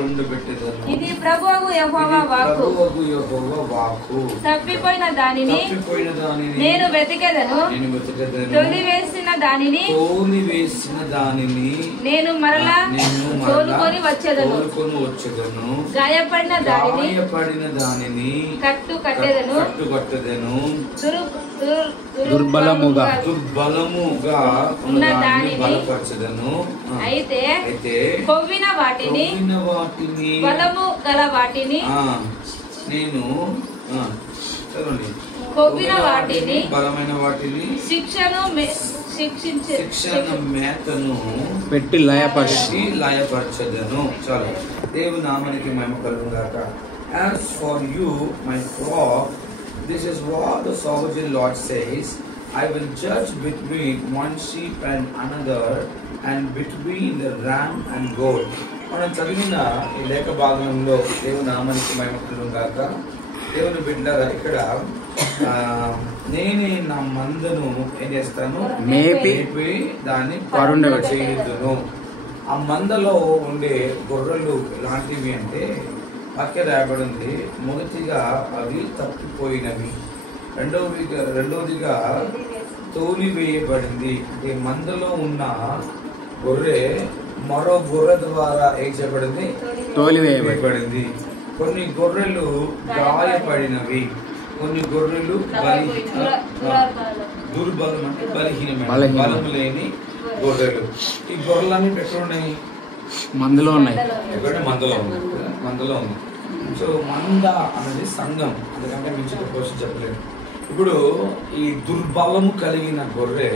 పరుండబెట్టెదను. ఇది ప్రభువు యెహోవా వాక్కు. తప్పిపోయిన దానిని నేను వెతికెదను. తోలివేసిన దానిని నేను మరలా తోలుకొని వచ్చెదను. గాయపడిన దానిని కట్టెదను. దుర్బలముగా ఉన్న దానిని బలపరచెదను. అయితే కొవ్విన వాటిని బలము గల వాటిని నేను కొవ్విన వాటిని బలమైన వాటిని శిక్షణ మేతను పెట్టి లయపరచదను. చాలు. దేవుని నామానికి మహిమ కలుగును గాక. As for you, my flock, this is what the sovereign Lord says, I will judge between one sheep and another, and between the ram and goat. మనం చదివిన ఈ లేఖ భాగంలో దేవుని నామానికి మహిమ కలుగును గాక. దేవుని బిడ్డలారా, ఇక్కడ నేనే నా మందను ఏం చేస్తాను, మేపి దాన్ని పరుండబెట్టును. ఆ మందలో ఉండే గొర్రెలు ఎలాంటివి అంటే వాక్య రాయబడింది. మొదటిగా అవి తప్పిపోయినవి, రెండవదిగా తోలివేయబడింది. అంటే మందలో ఉన్న గొర్రె మరో గొర్రె ద్వారా ఏం చేయబడింది, తోలివేయబడింది. కొన్ని గొర్రెలు గాయపడినవి, కొన్ని గొర్రెలు దుర్బలం అంటే బలహీనమైన బలం లేని గొర్రెలు. ఈ గొర్రెలన్నీ ఎక్కడున్నాయి, మందులో ఉన్నాయి. ఎక్కడంటే మందలో ఉంది. సో మంద అనేది సంఘం, అందుకంటే మించి కోసం చెప్పలేదు. ఇప్పుడు ఈ దుర్బలము కలిగిన గొర్రె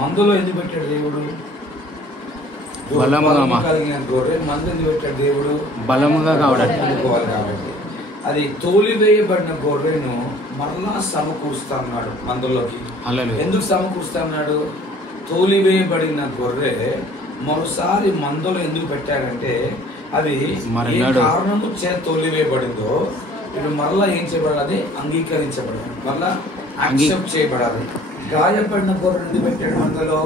మందులో ఎందుకు పెట్టాడు దేవుడు? కలిగిన గొర్రె మందు ఎందుకు పెట్టాడు దేవుడు? బలముగా కావడానికి. కాబట్టి అది తోలివేయబడిన గొర్రెను మరలా సమకూరుస్తా ఉన్నాడు మందులోకి. ఎందుకు సమకూరుస్తా ఉన్నాడు? తోలివేయబడిన గొర్రె మరోసారి మందులో ఎందుకు పెట్టాడంటే అది ఏ కారణము చే తోలివేయబడిందో ఇప్పుడు మరలా ఏం చేయబడాలి, అది అంగీకరించబడాలి, మరలా యాక్సెప్ట్ చేయబడాలి. గాయపడిన గొర్రె ఎందుకు పెట్టాడు మందలో?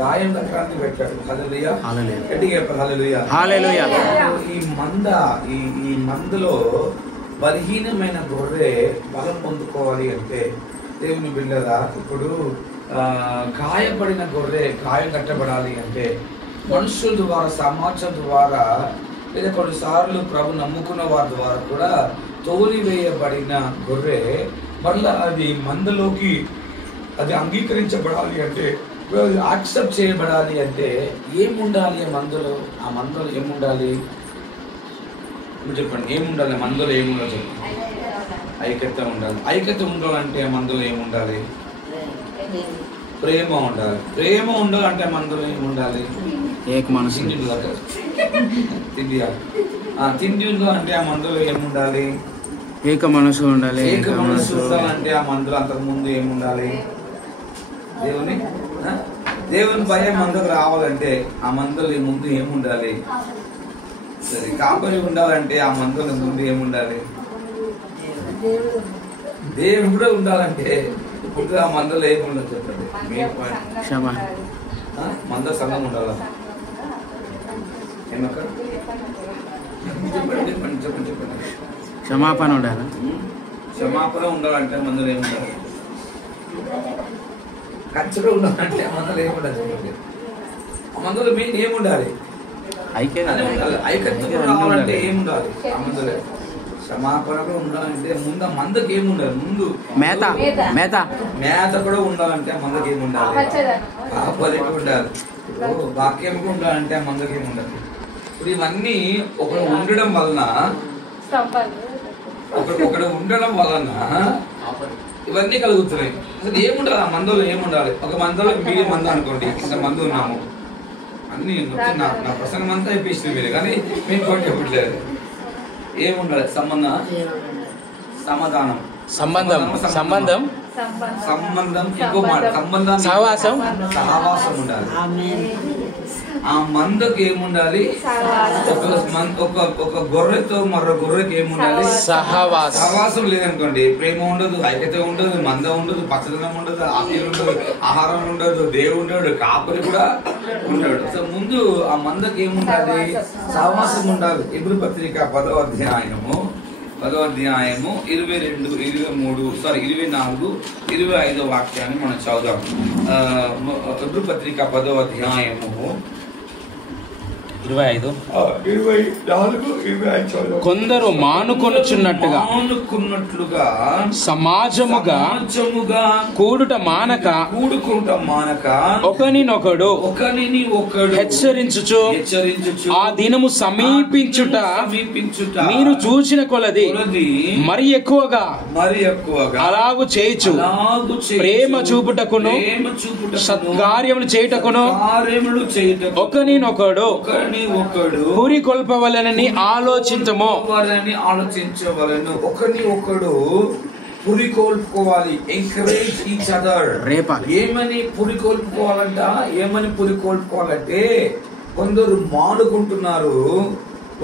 గాయం దగ్గరాన్ని పెట్టాడు. హల్లెలూయా. గట్టిగా చెప్పాలి హల్లెలూయా. ఈ మందలో బలహీనమైన గొర్రె బలం పొందుకోవాలి అంటే దేవుని బిడ్డరా, ఇప్పుడు గాయపడిన గొర్రె గాయం కట్టబడాలి అంటే మనుషుల ద్వారా, సమాజం ద్వారా, లేదా కొన్నిసార్లు ప్రభు నమ్ముకున్న వారి ద్వారా కూడా తోలివేయబడిన గొర్రె మళ్ళా అది మందలోకి అది అంగీకరించబడాలి అంటే, యాక్సెప్ట్ చేయబడాలి అంటే ఏముండాలి మందులో? ఆ మందులో ఏముండాలి చెప్పండి. ఏముండాలి మందులో? ఏముండాలి చెప్పండి. ఐక్యత ఉండాలి. ఐక్యత ఉండాలంటే మందులో ఏముండాలి? ప్రేమ ఉండాలి. ప్రేమ ఉండాలంటే మందులో ఏముండాలి? తిండి ఉండాలంటే ఆ మందులో ఏముండాలి? ఏక మనసు ఉండాలి. ఏక మనసు ఉండాలంటే ఆ మందులో అంతకు ముందు ఏముండాలి? దేవుని భయం మందుకు రావాలంటే ఆ మందులో ముందు ఏముండాలి? సరే, కాపరి ఉండాలంటే ఆ మందుల ముందు ఏముండాలి? దేవుడు కూడా ఉండాలంటే ఇప్పుడు ఆ మందులో ఏముండదు చెప్పండి. మంద సంఘం ఉండాలా? ఏమక్క చెప్పండి చెప్పండి చెప్పండి చెప్పండి. క్షమాపణ ఉండాలి. క్షమాపణ ఉండాలంటే మందులో ఏముండాలి? ఖర్చులో ఉండాలంటే ఆ మందులో ఏముండాలి చెప్పండి. ఆ మందులో మెయిన్ ఏముండాలి? ఐక్యత రావాలంటే ఏముండాలి? ఆ మందులో క్షమాపణ కూడా ఉండాలంటే ముందు ఆ మందకి ఏముండాలి? ముందు మేత కూడా ఉండాలంటే ఆ మందకి ఏముండాలి? కాపరికి ఉండాలి. వాక్యం కూడా ఉండాలంటే ఆ మందకి ఏముండాలి? ఇప్పుడు ఇవన్నీ ఒకడు ఉండడం వలన ఇవన్నీ కలుగుతున్నాయి. అసలు ఏముండాలి ఆ మందలో? ఏముండాలి? ఒక మందలో మీడియం మంద అనుకోండి, ఇంత మంది ఉన్నాము, అన్ని నా ప్రసంగం అంతా అయిపోయింది మీరు, కానీ మేము కూడా చెప్పట్లేదు. ఏముండాలి? సమాధానం, సంబంధం సంబంధం, ఇంకో మాట సంబంధం, సహవాసం ఉండాలి. ఆ మందకు ఏముండాలి? ఒక గొర్రెతో మరో గొర్రెకి ఏముండాలి? సహవాసం లేదనుకోండి, ప్రేమ ఉండదు, ఐక్యత ఉండదు, మంద ఉండదు, పచ్చదనం ఉండదు, ఆత్మీయులు ఉండదు, ఆహారం ఉండదు, దేవుడు ఉండడు, కాపరి కూడా ఉండడు. సో ముందు ఆ మందకు ఏముండాలి? సహవాసం ఉండాలి. హెబ్రీ పత్రిక 10వ అధ్యాయము 22, 24, 25 వాక్యాన్ని మనం చదువుదాం. హెబ్రీ పత్రిక 10వ అధ్యాయము 25, 24, 25. కొందరు మానుకొనుచున్నట్టుగా సమాజముగా కూడుట మానక ఒకనినొకడు హెచ్చరించుచు ఆ దినము సమీపించుట మీరు చూచిన కొలది మరి ఎక్కువగా అలాగు చేయుచు ప్రేమ చూపుటకును సత్కార్యములు చేయుటకును ఒకనినొకడు పురికొల్పవలనని ఆలోచించవలను. ఒకరిని ఒకడు పురికొల్పుకోవాలి. Encourage each other. ఏమని పురికొల్పుకోవాలంటే కొందరు మానుకుంటున్నారు.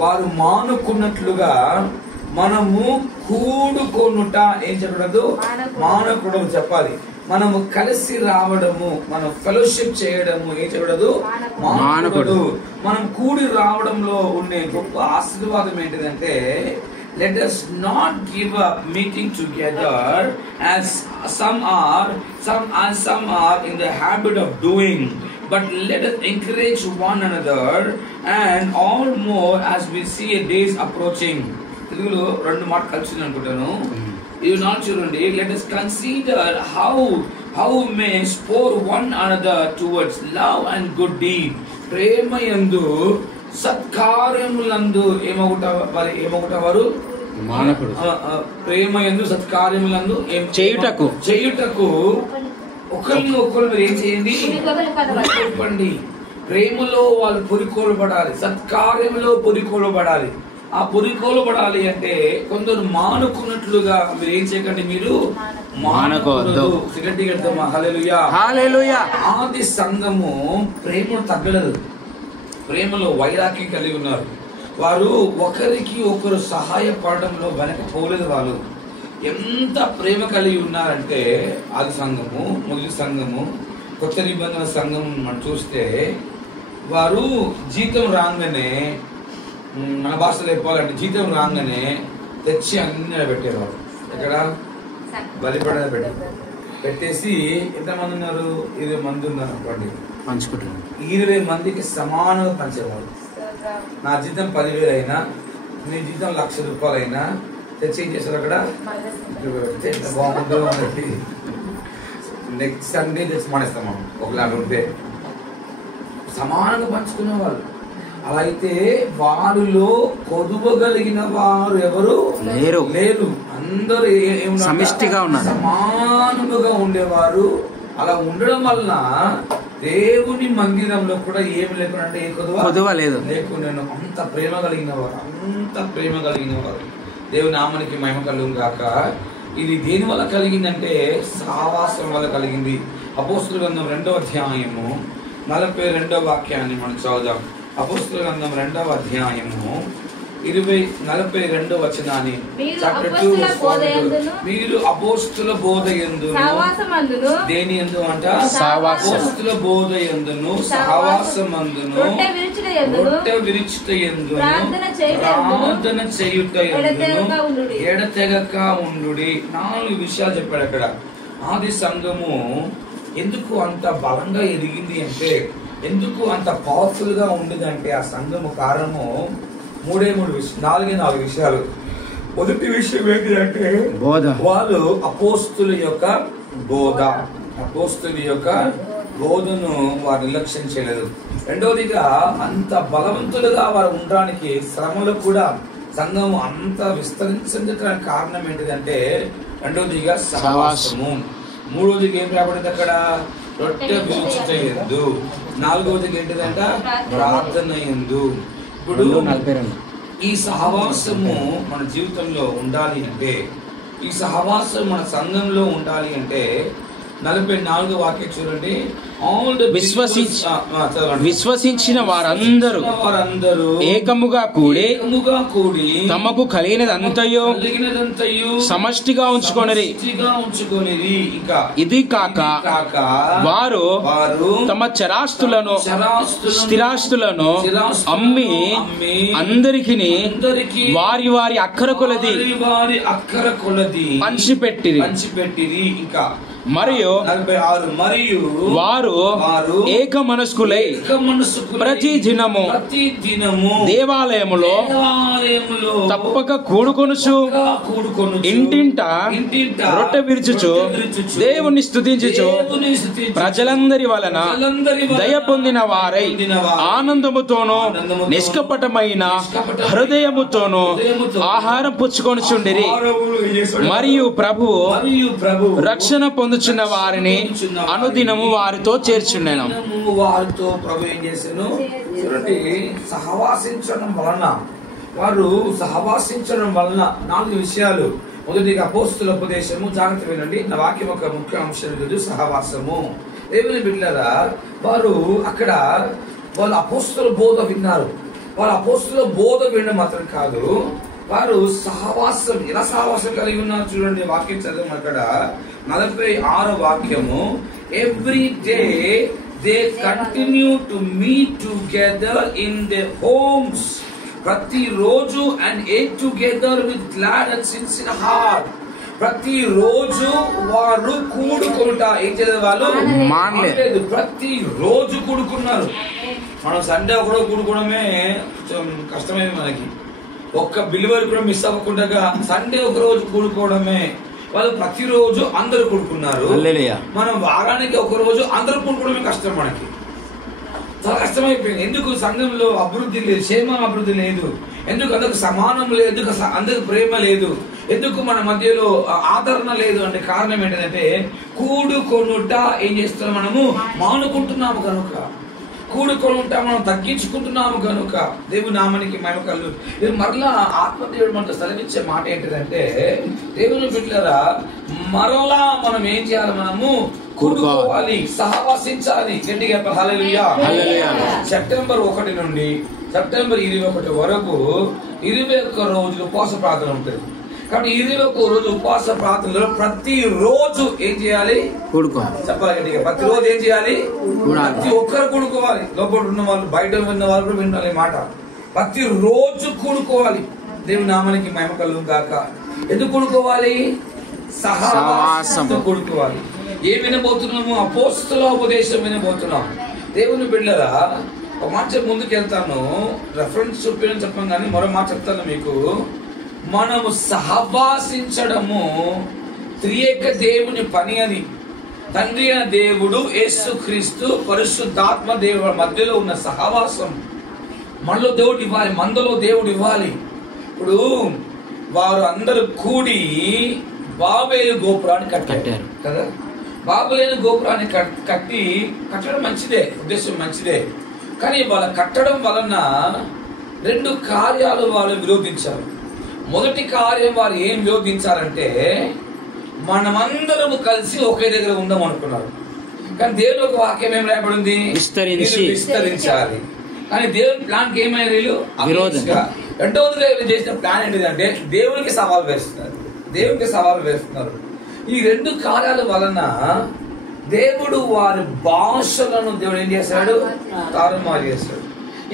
వారు మానుకున్నట్లుగా మనము కూడుకొనుట ఏం చెప్పకూడదు? మానకూడదు చెప్పాలి. మనము కలిసి రావడము, మనం ఫెలోషిప్ చేయడము ఏం చేయకూడదు? మానకూడదు. మనం కూడి రావడంలో ఉండే గొప్ప ఆశీర్వాదం ఏంటిదంటే, let us not give up meeting together as some are in the habit of doing, but let us encourage one another, and all more as we see a days approaching. తెలుగులో రెండు మాట కలిసి అనుకుంటాను. ఇవి నాట్ చూడండి. let us consider how may spur one another towards love and good deed. ప్రేమ యందు సత్కార్యములందు ఏమొకటవారు మానకుడు. ప్రేమ యందు సత్కార్యములందు చేయుటకు ఒకరిని ఒకరు మీరు ఏం చేయండి? పురికొల్పండి. ప్రేమలో వాళ్ళు పురికొల్పడాలి, సత్కార్యములో పురికొల్పడాలి. ఆ పురికొల్పడాలి అంటే కొందరు మానుకున్నట్లుగా మీరు ఏం చేయకండి, మీరు మానకూడదు. హల్లెలూయా. ఆది సంఘము ప్రేమను తగ్గలేదు, ప్రేమలో వైరాగ్యం కలిగి ఉన్నారు. వారు ఒకరికి ఒకరు సహాయపడడంలో వెనకపోలేదు. వాళ్ళు ఎంత ప్రేమ కలిగి ఉన్నారంటే ఆది సంఘము, మొదటి సంఘము, కొత్త నిబంధన సంఘం మనం చూస్తే వారు జీతం రాగానే, మన భాషలో చెప్పాలంటే జీతం రాగానే తెచ్చి అన్ని పెట్టేవారు. ఎక్కడ? బలిపడ పెట్టేసి ఎంతమంది ఉన్నారు? 20 మంది ఉన్నారు అనుకోండి, పంచుకుంటున్నారు. 20 మందికి సమానంగా పంచేవారు. నా జీతం 10,000 అయినా, నీ జీతం ₹1,00,000 అయినా తెచ్చి ఏం చేశారు? అక్కడ బాగుందో అన్నది నెక్స్ట్ సండే తెచ్చి మానేస్తాం మనం. ₹1,00,000 సమానంగా పంచుకునే వాళ్ళు. అలా అయితే వారిలో కొదువగలిగిన వారు ఎవరు లేరు. అందరూ సమిష్టిగా ఉన్నారు, సమానముగా ఉండేవారు. అలా ఉండడం వలన దేవుని మందిరంలో కూడా ఏమి లేకుండా, అంటే ఏ కొదువ లేకుండా అంత ప్రేమ కలిగిన వారు. దేవుని నామానికి మహిమ కలుగును గాక. ఇది దేని వల్ల కలిగిందంటే సహవాసం వల్ల కలిగింది. అపోస్తుల గ్రంథం 2వ అధ్యాయము 42వ వాక్యాన్ని మనం చదువుదాం. అపోస్తుల గ్రంథం 2వ అధ్యాయము 42వ వచనాన్ని. మీరు అపోస్తుల బోధ యందును దేని యందు అంట? అపోస్తుల బోధ యందును సహవాసమందును రొట్టె విరుచుట యందును ప్రార్థన చేయుట యందును ఎడతెగక ఉండుడి. 4 విషయాలు చెప్పాడు అక్కడ. ఆది సంఘము ఎందుకు అంత బలంగా ఎదిగింది అంటే, ఎందుకు అంత పవర్ఫుల్ గా ఉండేదంటే ఆ సంఘము కారణము 4 విషయాలు. మొదటి విషయం ఏంటంటే వాళ్ళు అపోస్తుల యొక్క బోధను వారు నిర్లక్ష్యం చేయలేదు. రెండవదిగా అంత బలవంతులుగా వారు ఉండడానికి శ్రమలు కూడా సంఘము అంత విస్తరించడానికి కారణం ఏంటిదంటే, రెండవదిగా సహవాసము. మూడవదిగా ఏం రాబడింది అక్కడ? రొట్టె విరుచుట యందు. 4వదిగా ఏంటిదంట? ప్రార్థన యందు. ఇప్పుడు ఈ సహవాసము మన జీవితంలో ఉండాలి అంటే ఈ సహవాసం మన సంఘంలో ఉండాలి అంటే 44 వాక్యం చూడండి. విశ్వసించిన వారందరూ ఏకముగా కూడి తమకు కలిగినదంతయు సమష్టిగా ఉంచుకొనిరి. ఇంకా ఇది కాక వారు తమ చరాస్తులను స్థిరాస్తులను అమ్మి అందరికి వారి వారి అక్కర కొలది పంచిపెట్టిరి. ఇంకా మరియు వారు ఏక మనస్కులై ప్రతి దినము దేవాలయములో తప్పక కూడుకొనుచు ఇంటింట రొట్టె విరుచుచు దేవుని స్తుతించుచు ప్రజలందరి వలన దయ పొందిన వారై ఆనందముతోనూ నిష్కపటమైన హృదయముతోనూ ఆహారం పుచ్చుకొనుచుండిరి. మరియు ప్రభువు రక్షణ పొందుచున్న వారిని అనుదినము వారితో చేర్చున్నాను. వారితో ప్రభు ఏం చేశాను చూడండి. సహవాసించడం వలన సహవాసించడం వలన 4 విషయాలు. మొదటిగా అపోస్తుల ఉపదేశము. జాగ్రత్త వినండి, నా వాక్యం ఒక ముఖ్య అంశం లేదు. సహవాసము. దేవుని బిడ్డలారా, వారు అక్కడ వాళ్ళు అపోస్తుల బోధ విన్నారు. వాళ్ళు అపోస్తుల బోధ వినడం మాత్రం కాదు, వారు సహవాసం ఎలా సహవాసం కలిగి ఉన్నారు చూడండి. వాక్యం చదవం అక్కడ 46వ వాక్యము. Every day they continue to meet together in their homes. ప్రతిరోజు and ate together with glad and sincere heart. ప్రతిరోజు వారు కూడుకుంటా. ఏం చేసే వాళ్ళు మానలేదు, ప్రతి రోజు కూడుకున్నారు. మనం సండే కూడా కూడుకోవడమే కొంచెం కష్టమైంది మనకి. ఒక్క బిలివరీ కూడా మిస్ అవ్వకుండా సండే ఒక రోజు కూడుకోవడమే. వాళ్ళు ప్రతిరోజు అందరు కూడుకున్నారు. మనం వారానికి ఒక రోజు అందరు కూడుకోవడమే కష్టం. మనకి చాలా కష్టమైపోయింది. ఎందుకు? సంఘంలో అభివృద్ధి లేదు, క్షేమ అభివృద్ధి లేదు. ఎందుకు? అందరికి సమానం లేదు. ఎందుకు? అందరికి ప్రేమ లేదు. ఎందుకు? మన మధ్యలో ఆదరణ లేదు అంటే కారణం ఏంటంటే కూడుకొనుట ఏం చేస్తున్నాం మనము మానుకుంటున్నాము కనుక. కూడుకొని ఉంటా మనం తగ్గించుకుంటున్నాము కనుక. దేవుని నామానికి మహిమ కలుగు. మరలా ఆత్మదేవుడు మనకు సెలవిచ్చే మాట ఏంటిదంటే, దేవుని బిడ్డలారా, మరలా మనం ఏం చేయాలి? మనము కూడుకోవాలి, సహవాసించాలి. గట్టిగా హల్లెలూయా. సెప్టెంబర్ 1 నుండి సెప్టెంబర్ 21 వరకు 21 రోజులు ఉపవాస ప్రార్థన ఉంటుంది. కాబట్టి 21 రోజు ఉపవాస ప్రార్థనలో ప్రతిరోజు ఏం చేయాలి? కూడుకోవాలి. చెప్పాలి గట్టిగా, ప్రతిరోజు ఏం చేయాలి? ప్రతి ఒక్కరు కూడుకోవాలి. లోపల ఉన్న వాళ్ళు, బయట ఉన్న వాళ్ళు కూడా వినాలి మాట. ప్రతిరోజు కూడుకోవాలి. దేవుని నామానికి మహిమ కలుగు గాక. ఎందుకు కూడుకోవాలి? సహవాసంతో కూడుకోవాలి. ఏం వినబోతున్నాము? అపోస్తల ఉపదేశం వినబోతున్నాం. దేవుని బిడ్డలారా, ఒక మాట ముందుకు వెళ్తాను, రెఫరెన్స్ చూపించని చెప్పాను కానీ మరో మాట చెప్తాను మీకు. మనము సహవాసించడము త్రియేక దేవుని పని అని. తండ్రి అయిన దేవుడు, యేసుక్రీస్తు, పరిశుద్ధాత్మ దేవుడి మధ్యలో ఉన్న సహవాసం మనలో దేవుడు ఇవ్వాలి, మందలో దేవుడు ఇవ్వాలి. ఇప్పుడు వారు అందరూ కూడి బాబేలు గోపురాన్ని కట్టారు కదా. బాబేలు గోపురాన్ని కట్టడం మంచిదే, ఉద్దేశం మంచిదే. కానీ వాళ్ళ కట్టడం వలన 2 కార్యాలు వాళ్ళు విరోధించారు. మొదటి కార్యం వారు ఏం విరోధించారంటే, మనమందరము కలిసి ఒకే దగ్గర ఉందాం అనుకున్నారు. కానీ దేవుని ఒక వాక్యం ఏం రాయబడింది? విస్తరించాలి. కానీ దేవుని ప్లాన్ కి ఏమైనా వీళ్ళు విరోధంగా. రెండవదిగా వీళ్ళు చేసిన ప్లాన్ ఏంటిదంటే దేవునికి సవాల్ వేస్తున్నారు. ఈ 2 కార్యాల వలన దేవుడు వారి భాషలను దేవుడు ఏం చేశాడు? తారుమారు చేశాడు.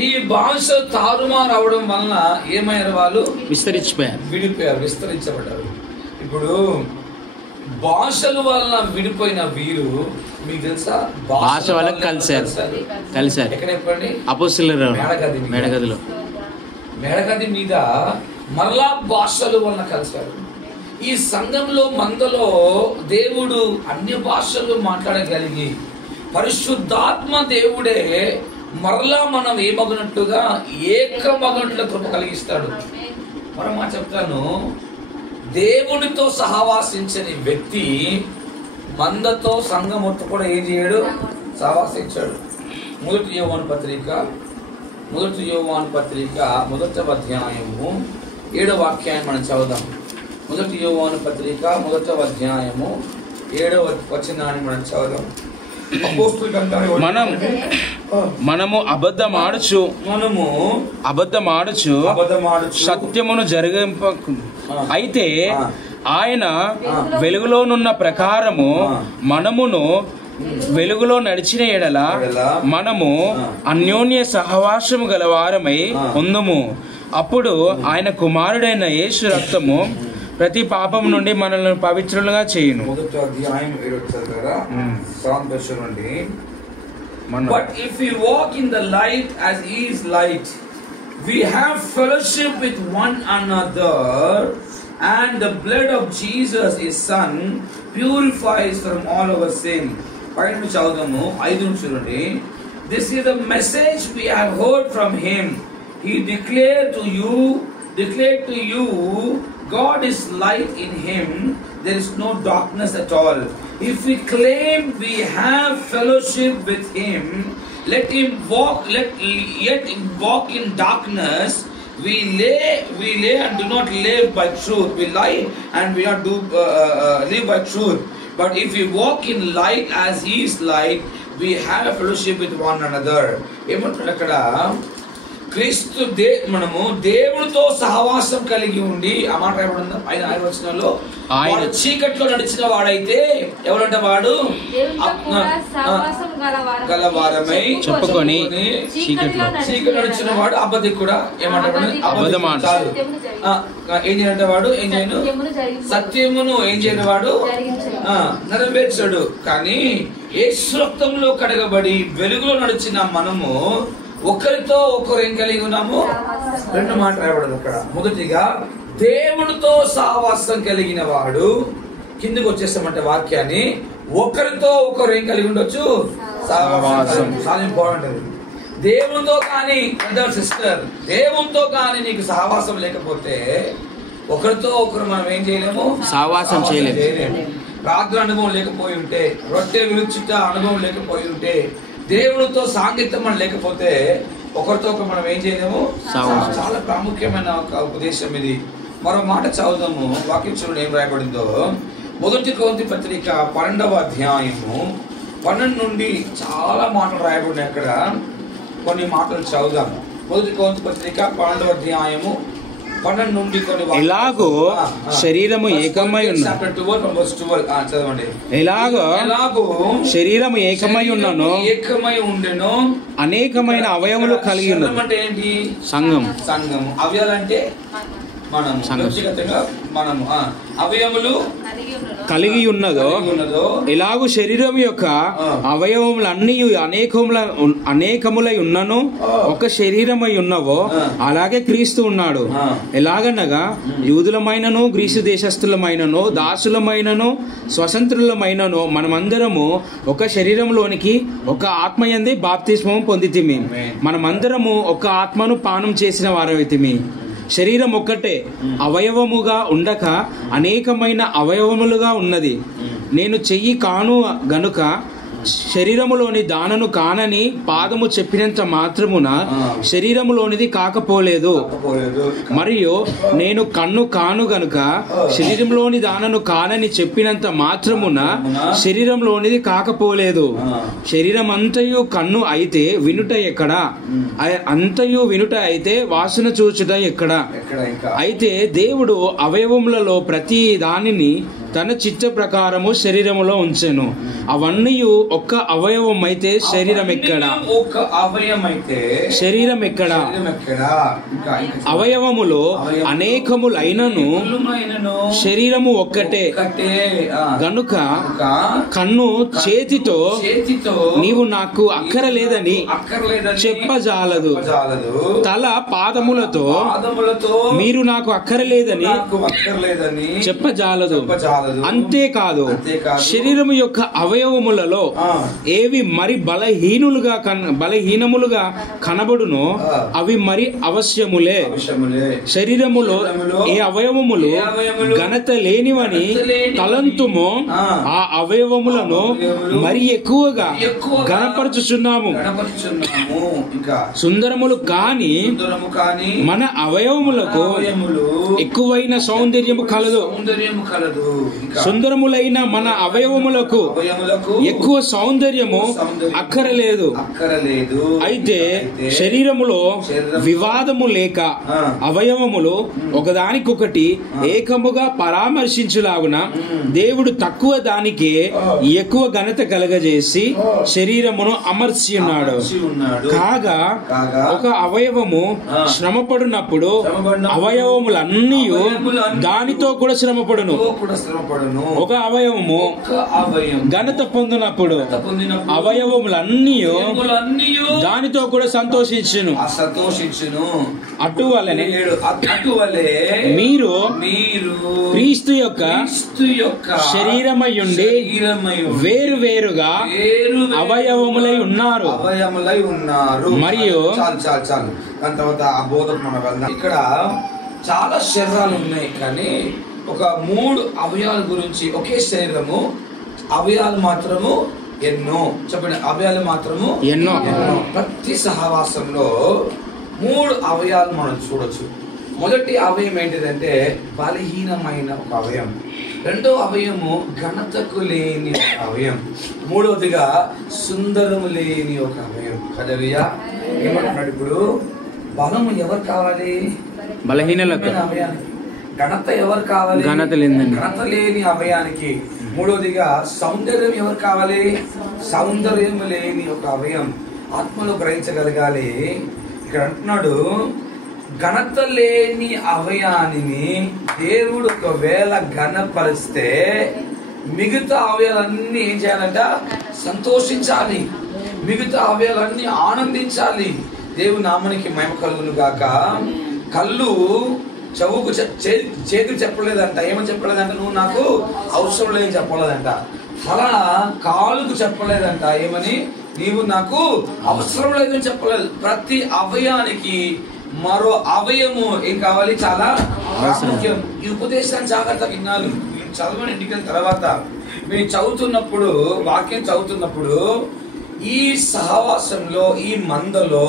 ఈ భాష తారుమారు అవడం వలన ఏమయ్యారు? వాళ్ళు విస్తరించబడ్డారు. ఇప్పుడు భాషల వలన విడిపోయిన వీరు మీకు తెలుసా? భాష వాళ్ళకి కలిశారు. ఎక్కడ చెప్పండి? అపోస్తలుల మేడగది మీద మరలా భాషల వలన కలిశారు. ఈ సంఘంలో మందలో దేవుడు అన్య భాషలు మాట్లాడగలిగి పరిశుద్ధాత్మ దేవుడే మరలా మనం ఏమగినట్లుగా ఏకమగినట్లుగా కృప కలిగిస్తాడు. మనం చెప్తాను, దేవునితో సహవాసించని వ్యక్తి మందతో సంఘముతో కూడా ఏం చేయడు? సహవాసించాడు. మొదటి యోహాను పత్రిక 1వ అధ్యాయము 7వ వాక్యాన్ని మనం చదువుదాం. మొదటి యోహాను పత్రిక 1వ అధ్యాయము 7వ వచనాన్ని మనం చదువుదాం. మనము అబద్ధమాడుచు సత్యమును జరిగింప అయితే ఆయన వెలుగులోనున్న ప్రకారము మనమును వెలుగులో నడిచిన ఎడల మనము అన్యోన్య సహవాసము గలవారమై ఉందుము. అప్పుడు ఆయన కుమారుడైన యేసు రక్తము ప్రతి పాపం నుండి మనల్ని పవిత్రులుగా చేయును. But if we walk in the light as he is light, we have fellowship with one another, and the blood of Jesus his son purifies from all our sin. పైన చదువుదాము 5 నుంచి చూడండి. This is the message we have heard from him. He declared to you God is light, in him there is no darkness at all. If we claim we have fellowship with him, let him walk in darkness. We lay and do not live by truth. We lie and we not do live by truth. But if we walk in light as he is light, we have fellowship with one another. ఏమంటాడు అక్కడ? క్రీస్తు మనము దేవుడితో సహవాసం కలిగి ఉండి, ఆ మాట రాయబడింది 5 వచనాల్లో, వాడు చీకట్లో నడిచిన వాడైతే ఎవరంటే వాడు గలవారమై చెప్పుకొని చీకట్లో నడిచిన వాడు అబద్ధికుడా. ఏమంటాడు? ఏం చేయనంటే వాడు ఏం చేయను, సత్యమును ఏం చేయని వాడు నెరవేర్చాడు. కానీ యేసు రక్తంలో కడగబడి వెలుగులో నడిచిన మనము ఒకరితో ఒకరు ఏం కలిగి ఉన్నాము? 2 మాట రాయబడదు అక్కడ. మొదటిగా దేవుడితో సహవాసం కలిగిన వాడు, కిందకి వచ్చేస్తామంటే వాక్యాన్ని, ఒకరితో ఒకరు ఏం కలిగి ఉండొచ్చు? సహవాసం. చాలా ఇంపార్టెంట్. దేవునితో కానీ బ్రదర్ సిస్టర్, దేవునితో కానీ నీకు సహవాసం లేకపోతే ఒకరితో ఒకరు మనం ఏం చేయలేము? సహవాసం చేయలేము. ప్రార్థన అనుభవం లేకపోయి ఉంటే, రొట్టె విరుచుట అనుభవం లేకపోయి ఉంటే, దేవుడితో సాంగత్యం మనం లేకపోతే ఒకరితో ఒకరు మనం ఏం చేయలేము. చాలా ప్రాముఖ్యమైన ఒక ఉపదేశం ఇది. మరో మాట చదువుదాము. వాక్యం చూడండి ఏం రాయబడిందో. మొదటి కొరింథీ పత్రిక 12వ అధ్యాయము 12 నుండి చాలా మాటలు రాయబడినాయి. అక్కడ కొన్ని మాటలు చదువుదాము. మొదటి కొరింథీ పత్రిక 12వ అధ్యాయము 12 నుండి కొన్ని. ఎలాగో శరీరము ఏకమై ఉన్నను, ఎలాగో శరీరము ఏకమై ఉన్నను, ఏకమై ఉండెను, అనేకమైన అవయవములు కలిగి ఉన్నది. అంటే ఏంటి? సంఘం. అవయవాలు అంటే మనము అవయములు కలిగి ఉన్నదో, ఎలాగూ శరీరం యొక్క అవయవములన్నీ అనేకములై ఉన్నను ఒక శరీరమై ఉన్నవో అలాగే క్రీస్తు ఉన్నాడు. ఎలాగనగా యూదులమైనను గ్రీసు దేశస్థులమైనను దాసులమైనను స్వతంత్రులమైనను మనమందరము ఒక శరీరంలోనికి ఒక ఆత్మయందే బాప్తిస్మం పొందితిమి. మనమందరము ఒక ఆత్మను పానం చేసిన వారైతిమి. శరీరం ఒక్కటే అవయవముగా ఉండక అనేకమైన అవయవములుగా ఉన్నది. నేను చెయ్యి కాను గనుక శరీరములోని దానను కానని పాదము చెప్పినంత మాత్రమున శరీరములోనిది కాకపోలేదు. మరియు నేను కన్ను కాను గనుక శరీరంలోని దానను కానని చెప్పినంత మాత్రమున శరీరంలోనిది కాకపోలేదు. శరీరం అంతయు కన్ను అయితే వినుట ఎక్కడా? అంతయు వినుట అయితే వాసన చూచుట ఎక్కడా? అయితే దేవుడు అవయవములలో ప్రతి దానిని తన చిత్త ప్రకారము శరీరములో ఉంచెను. అవన్నీ ఒక్క అవయవం అయితే శరీరం ఎక్కడా? శరీరం ఎక్కడా? అవయవములో అనేకములైనను శరీరము ఒక్కటే గనుక కన్ను చేతితో నీవు నాకు అక్కరలేదని చెప్పజాలదు, తల పాదములతో మీరు నాకు అక్కరలేదని చెప్పజాలదు. అంతేకాదు శరీరము యొక్క అవయవములలో ఏవి మరి బలహీనములుగా కనబడునో అవి మరి అవశ్యములే. శరీరములో ఏ అవయవములు ఘనత లేనివని తలంతుమో ఆ అవయవములను మరి ఎక్కువగా ఘనపరచుచున్నాము. సుందరములు కాని మన అవయవములకు ఎక్కువైన సౌందర్యము కలదు. సుందరములైన మన అవయవములకు ఎక్కువ సౌందర్యము అక్కరలేదు. అయితే శరీరములో వివాదము లేక అవయవములు ఒకదానికొకటి ఏకముగా పరామర్శించులాగున దేవుడు తక్కువ దానికి ఎక్కువ ఘనత కలగజేసి శరీరమును అమర్చి ఉన్నాడు. కాగా ఒక అవయవము శ్రమపడినప్పుడు అవయవములన్నీ దానితో కూడా శ్రమపడును. ఒక అవయవము ఘనత పొందినప్పుడు అవయవములన్నీ దానితో కూడా సంతోషించును. అటువలనే మీరు క్రీస్తు యొక్క శరీరమయ్యుండి వేరు వేరుగా అవయవములై ఉన్నారు. మరియు దాని తర్వాత ఆ బోధకు మనం వెళ్దాం. ఇక్కడ చాలా శరీరాలు ఉన్నాయి, కానీ ఒక 3 అవయవాల గురించి ఒకే శరీరము, అవయవాలు మాత్రము ఎన్నో. చెప్పండి, అవయవాలు మాత్రము ఎన్నో. ప్రతి సహవాసంలో 3 అవయవాలు మనం చూడొచ్చు. మొదటి అవయం ఏంటిదంటే బలహీనమైన ఒక అవయం. రెండో అవయము ఘనతకు లేని ఒక అవయం. మూడవదిగా సుందరము లేని ఒక అవయం. హల్లెలూయా. ఏమంటున్నాడు ఇప్పుడు? బలము ఎవరు కావాలి? బలహీనలకు. ఘనత ఎవరు కావాలి? ఘనత లేని అవయానికి. మూడవదిగా సౌందర్యం ఎవరు కావాలి? సౌందర్యం లేని ఒక అవయం. ఆత్మలో గ్రహించగలగాలి. ఇక్కడ అంటున్నాడు, ఘనత లేని అవయాన్ని దేవుడు ఒకవేళ ఘనపరిస్తే మిగతా అవయాలన్నీ ఏం చేయాలంట? సంతోషించాలి. మిగతా అవయాలన్నీ ఆనందించాలి. దేవుని నామానికి మహిమ కలుగును గాక. కళ్ళు చెవుకు చేతులు చెప్పలేదంట. ఏమని చెప్పలేదంట? నువ్వు నాకు అవసరం లేదని చెప్పలేదంట. తల కాలుకు చెప్పలేదంట. ఏమని? నీవు నాకు అవసరం లేదని చెప్పలేదు. ప్రతి అవయానికి మరో అవయము ఏం కావాలి? చాలా ప్రాముఖ్యం. ఈ ఉపదేశాన్ని జాగ్రత్త విన్నాను. చదవని ఇంటికి తర్వాత మీరు చదువుతున్నప్పుడు, వాక్యం చదువుతున్నప్పుడు, ఈ సహవాసంలో, ఈ మందలో,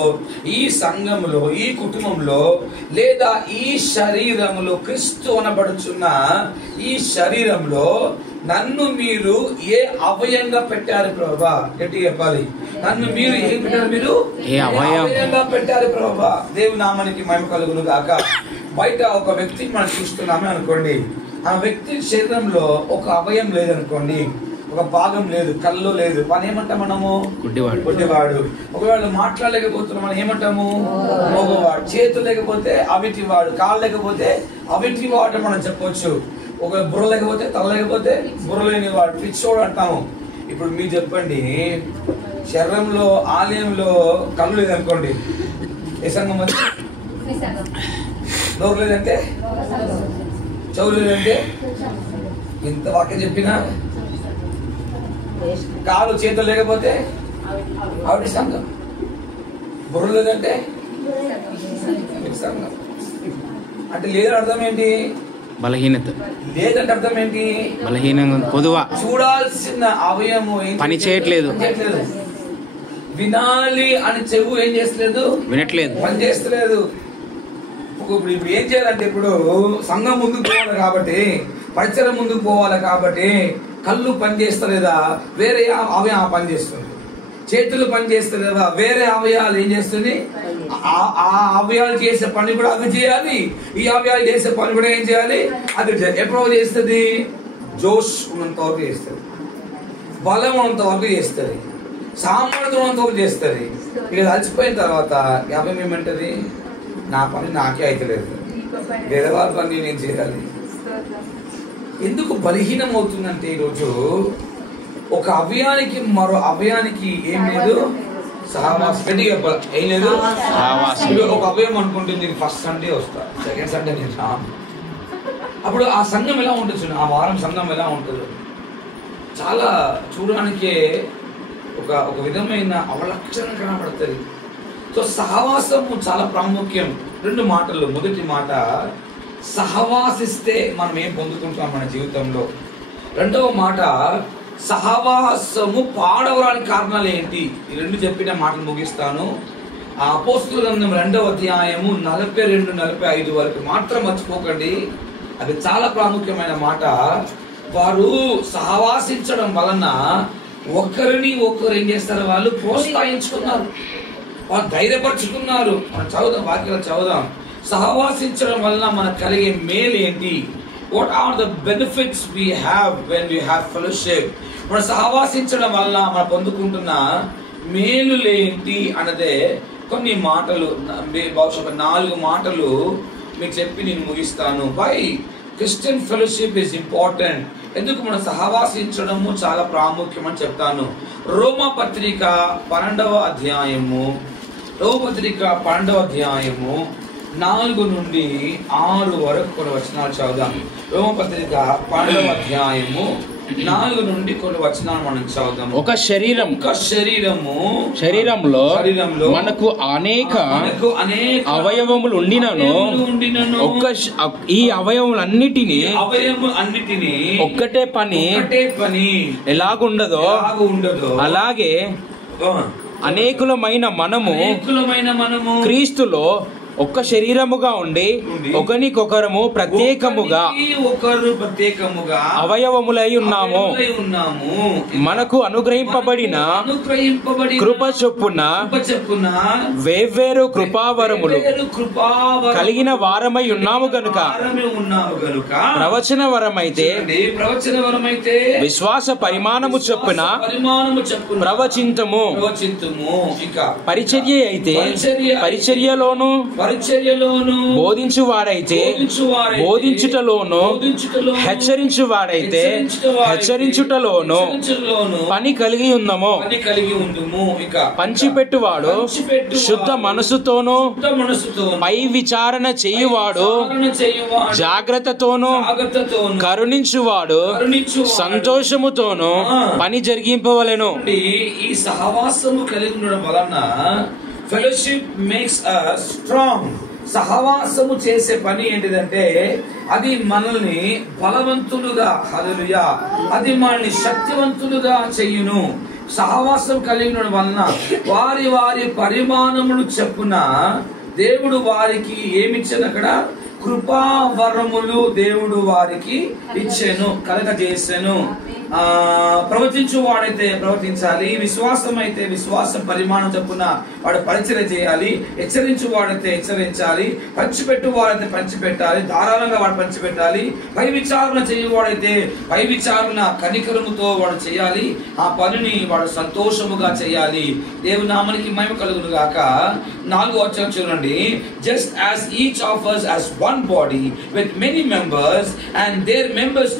ఈ సంఘంలో, ఈ కుటుంబంలో, లేదా ఈ శరీరంలో, క్రీస్తు అనబడుచున్న ఈ శరీరంలో నన్ను మీరు ఏ అవయంగా పెట్టారు ప్రభువా? గట్టి చెప్పాలి. నన్ను మీరు ఏం పెట్టారు? మీరు ఏ అవయంగా పెట్టారు ప్రభువా? దేవుని నామానికి మహిమ కలుగును గాక. బయట ఒక వ్యక్తిని మనం చూస్తున్నామే అనుకోండి, ఆ వ్యక్తి శరీరంలో ఒక అవయం లేదనుకోండి, ఒక భాగం లేదు, కళ్ళు లేదు, మనం ఏమంటాం? మనము గుడ్డివాడు. ఒకవేళ మాట్లాడలేకపోతున్నాం, మనం ఏమంటాము? మగవాడు. చేతులు లేకపోతే అవిటివాడు, కాళ్ళు లేకపోతే అవిటివాడు మనం చెప్పొచ్చు. ఒక బుర్ర లేకపోతే, తల లేకపోతే బుర్ర లేని వాడు, పిచ్చోడు అంటాము. ఇప్పుడు మీరు చెప్పండి, శరీరంలో, ఆలయంలో కళ్ళు లేదనుకోండి, ఏ సంఘం అది? నోరు లేదంటే, చెవులు లేదంటే, ఇంత వాక్యం చెప్పినా, కాలు చేతులు లేకపోతే ఆవిడ సంఘం, బుర్ర లేదంటే సంఘం. అంటే లేదని అర్థం ఏంటి? బలహీనత. లేదంటే అర్థం ఏంటి? బలహీనంగా పొదువా. చూడాల్సిన అవయము పని చేయట్లేదు. వినాలి అని చెవు ఏం చేస్తలేదు? వినట్లేదు, పని చేస్తలేదు. ఇప్పుడు ఏం చేయాలంటే, ఇప్పుడు సంఘం ముందుకు పోవాలి కాబట్టి, పరిచయం ముందుకు పోవాలి కాబట్టి, కళ్ళు పని చేస్తలేదా? వేరే అవయవం పని చేస్తుంది. చేతులు పని చేస్తలేదా? వేరే అవయాలు ఏం చేస్తుంది? ఆ అవయాలు చేసే పని కూడా అవి చేయాలి. ఈ అవయాలు చేసే పని కూడా ఏం చేయాలి? అది ఎప్పుడో చేస్తుంది? జోష్ ఉన్నంత వరకు చేస్తుంది, బలం ఉన్నంత వరకు చేస్తుంది, సామర్థ్యం ఉన్నంత వరకు చేస్తుంది. ఇక అలసిపోయిన తర్వాత అవయం ఏమంటది? నా పని నాకే అయితలేదు, వేరే వారి పని నేను చేయాలి. ఎందుకు బలహీనం అవుతుందంటే, ఈరోజు ఒక అవయానికి మరో అవయానికి ఏం లేదు? సహవాసం. ఏం లేదు? ఒక అవయం అనుకుంటే నేను ఫస్ట్ సండే వస్తా, సెకండ్ సండే నేను అప్పుడు ఆ సంఘం ఎలా ఉంటుంది, ఆ వారం సంఘం ఎలా ఉంటుంది, చాలా చూడడానికే ఒక విధమైన అవలక్షణ కనబడుతుంది. సో సహవాసము చాలా ప్రాముఖ్యం. 2 మాటలు. మొదటి మాట, సహవాసిస్తే మనం ఏం పొందుకుంటాం మన జీవితంలో. రెండవ మాట, సహవాసము పాడవడానికి కారణాలు ఏంటి. ఈ 2 చెప్పిన మాటలు ముగిస్తాను. ఆ అపోస్తలుల గ్రంథం 2వ అధ్యాయము 42-45 వరకు మాత్రం మర్చిపోకండి. అది చాలా ప్రాముఖ్యమైన మాట. వారు సహవాసించడం వలన ఒకరిని ఒకరు ఏం చేస్తారు, వాళ్ళు ప్రోత్సహించుకున్నారు, వాళ్ళు ధైర్యపరుచుకున్నారు. మనం చదువుదాం, వాక్యాలు చదువుదాం. సహవాసించడం వలన మనకు కలిగే మేలు ఏంటి? What are the benefits we have when we have fellowship? మనం సహవాసించడం వలన మనం పొందుకుంటున్న మేలులు ఏంటి అన్నదే కొన్ని మాటలు, బహుశా 4 మాటలు మీకు చెప్పి నేను ముగిస్తాను. Why Christian fellowship is important, ఎందుకు మనం సహవాసించడము చాలా ప్రాముఖ్యం అని చెప్తాను. రోమపత్రిక 12వ అధ్యాయము 4 నుండి 6 వరకు కొన్ని వచనాలు చదువుదాం. రోమపత్రిక 12వ అధ్యాయము 4 నుండి కొన్ని వచనాలు మనం చదువుదాం. ఒక శరీరంలో మనకు అనేక అవయవములు ఉండినను ఈ అవయవములన్నిటినీ ఒక్కటే పని ఎలాగుండదో అలాగే అనేకులమైన మనము క్రీస్తులో ఒక్క శరీరముగా ఉండి ఒకరికొకరము ప్రత్యేకముగా అవయవములై ఉన్నాము. మనకు అనుగ్రహింపబడిన కృప చొప్పున వేర్వేరు కృపావరములు కలిగిన వారమై ఉన్నాము గనుక ప్రవచన వరమైతే విశ్వాస పరిమాణము చొప్పున ప్రవచింతము, పరిచర్య అయితే పరిచర్యలోను, బోధించువారైతే బోధించుటలోను, హెచ్చరించువారైతే హెచ్చరించుటలోను పని కలిగి ఉందము. పంచిపెట్టువాడు శుద్ధ మనసుతోను, పై విచారణ చేయువాడు జాగ్రత్తతోను, కరుణించువాడు సంతోషముతోను పని జరిగింపవలెను. ఈ సహవాసము కలిగి ఉండడం వలన ఫెలోషిప్ మేక్స్ us స్ట్రాంగ్. సహవాసము చేసే పని ఏంటిదంటే అది మనల్ని బలవంతులుగా, హల్లెలూయా, అది మనల్ని శక్తివంతులుగా చెయ్యును. సహవాసం కలిగిన వలన వారి వారి పరిమాణములు చెప్పున దేవుడు వారికి ఏమిచ్చాను, అక్కడ కృపావరములు దేవుడు వారికి ఇచ్చాను, కలగజేసాను. ప్రవచించు వాడైతే ప్రవచించాలి, విశ్వాసం అయితే విశ్వాసం పరిమాణం చొప్పున వాడు పరిచయం చేయాలి, హెచ్చరించు వాడైతే హెచ్చరించాలి, పంచిపెట్టు వాడైతే పంచిపెట్టాలి, ధారాళంగా వాడు పంచిపెట్టాలి, పై విచారణ చేయువాడైతే పై విచారణ కనికరముతో వాడు చేయాలి, ఆ పనిని వాడు సంతోషముగా చేయాలి. దేవుని నామానికి మహిమ కలుగును గాక. 4వ వచనం చూడండి. Just as each of us as one body with many members and their members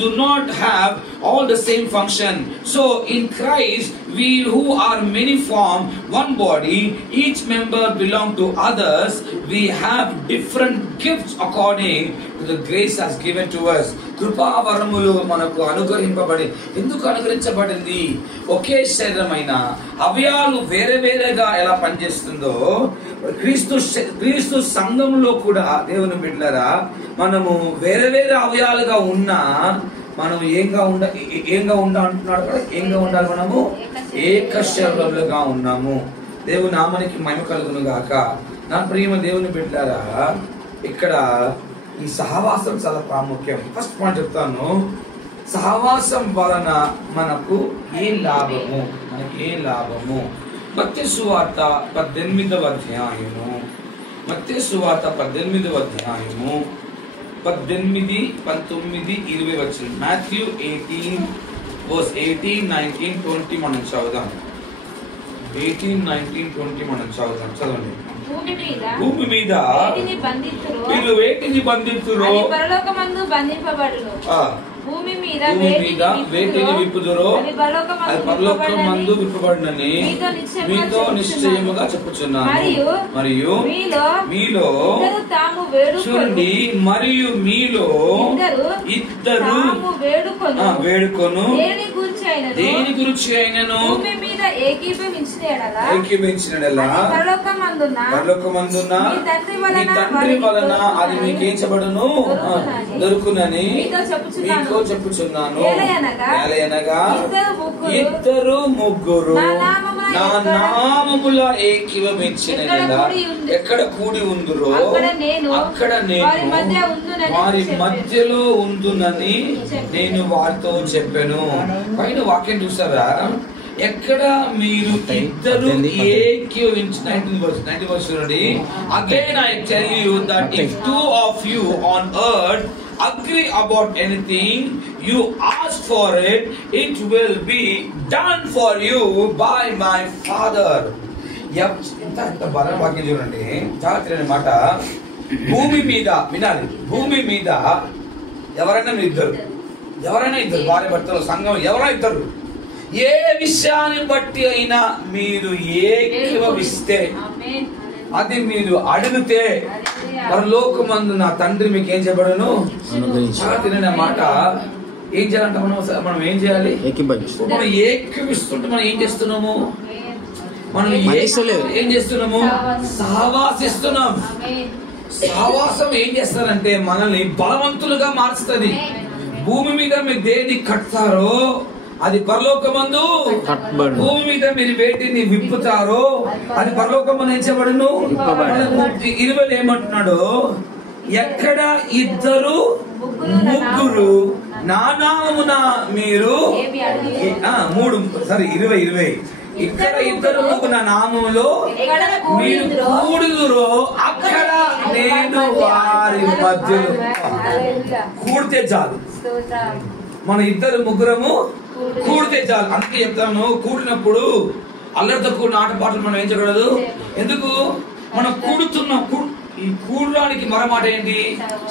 do not have all the same function, so in Christ we who are many form one body, each member belong to others, we have different gifts according to the grace has given to us. కృపావరములు మనకు అనుగ్రహింపబడి, ఎందుకు అనుగ్రహించబడింది? ఒకే శరీరమైన అవయవాలు వేరే వేరేగా ఎలా పనిచేస్తుందో క్రీస్తు సంఘంలో కూడా దేవుని బిడ్డలారా మనము వేరే వేరే అవయవాలుగా ఉన్నా మనం ఏంగా అంటున్నాడు కదా, ఏంగా ఉండాలి, మనము ఏక శరీరములుగా ఉన్నాము. దేవుని నామానికి మహిమ కలుగును గాక. నా ప్రియమైన దేవుని బిడ్డలారా, ఇక్కడ ఈ సహవాసం చాలా ప్రాముఖ్యం. ఫస్ట్ పాయింట్ చెప్తాను, సహవాసం వలన మనకు ఏం లాభము, మత్తయి సువార్త 18వ అధ్యాయము 18, 19, 20 వచ్చింది. మాథ్యూ 18:18-19-20 మనం చదువుదాం. 18-19-20 మనం చదువుదాం. చదవండి. భూమి మీద వీళ్ళు వేటిని బంధింతురో పరలోకమందు బంధింపబడును. భూమి మీద వేటిని విప్పుదురో అది పరలోకమందు విప్పబడినని మీతో నిశ్చయముగా చెప్పుచున్నాను. మరియు మీలో చూడండి, మరియు మీలో ఇద్దరు వేడుకొను దేని గురించి అయినను ఏకీభవించినడలా పరలోకమందున్న మీ తండ్రి వలన అది మీకేంచబడును దొరుకునని మీతో చెప్పుచున్నాను. ఏలయనగా ఇద్దరు ముగ్గురు నా నామముల ఏకీభవించినడలా ఎక్కడ కూడి ఉందురో అక్కడ నేను వారి మధ్యలో ఉందునని నేను వారితో చెప్పాను. పైన వాక్యం చూసారా? ఎక్కడ మీరు ఇద్దరు ఏకీభవించిన 19 verse చూడండి. Again I tell you that if two of you on earth agree about anything you ask for it, it will be done for you by my Father. ఎంత బలం వాక్యం చూడండి, జాగ్రత్త మాట. భూమి మీద వినాలి, భూమి మీద ఎవరైనా ఇద్దరు భార్య భర్తలు సంఘం ఎవరైనా ఇద్దరు ఏ విషయాన్ని బట్టి అయినా మీరు ఏకీభవిస్తే అది మీరు అడిగితే పరలోకమందు నా తండ్రి మీకు ఏం చేయబడును తినే మాట. ఏం చేయాలంటే మనం ఏం చేయాలి? మనం ఏకీభవిస్తుంటే మనం ఏం చేస్తున్నాము? మనం ఏం చేస్తున్నాము? సహవాసిస్తున్నాం. సహవాసం ఏం చేస్తారంటే మనల్ని బలవంతులుగా మార్చుతుంది. భూమి మీద మీరు దేన్ని కడతారో అది పరలోకమందు, భూమి మీద మీరు వేటిని విప్పుతారో అది పరలోకమందు ఎంచబడును. 20 ఏమంటున్నాడు? ఎక్కడ ఇద్దరు ముగ్గురు నా నామమున మీరు 20 ఇక్కడ ఇద్దరు ముగ్గురు నా నామములో మీరు కూడుదురో అక్కడ నేను వారి మధ్యలో. కూడితే చాలు, మన ఇద్దరు ముగ్గురము కూడితే చాలు. అందుకే చెప్తాను, కూడినప్పుడు అల్లరితో కూడిన ఆటపాటలు మనం ఏం చేయకూడదు. ఎందుకు? మనం కూడుతున్నాం. ఈ కూడడానికి మరో మాట ఏంటి?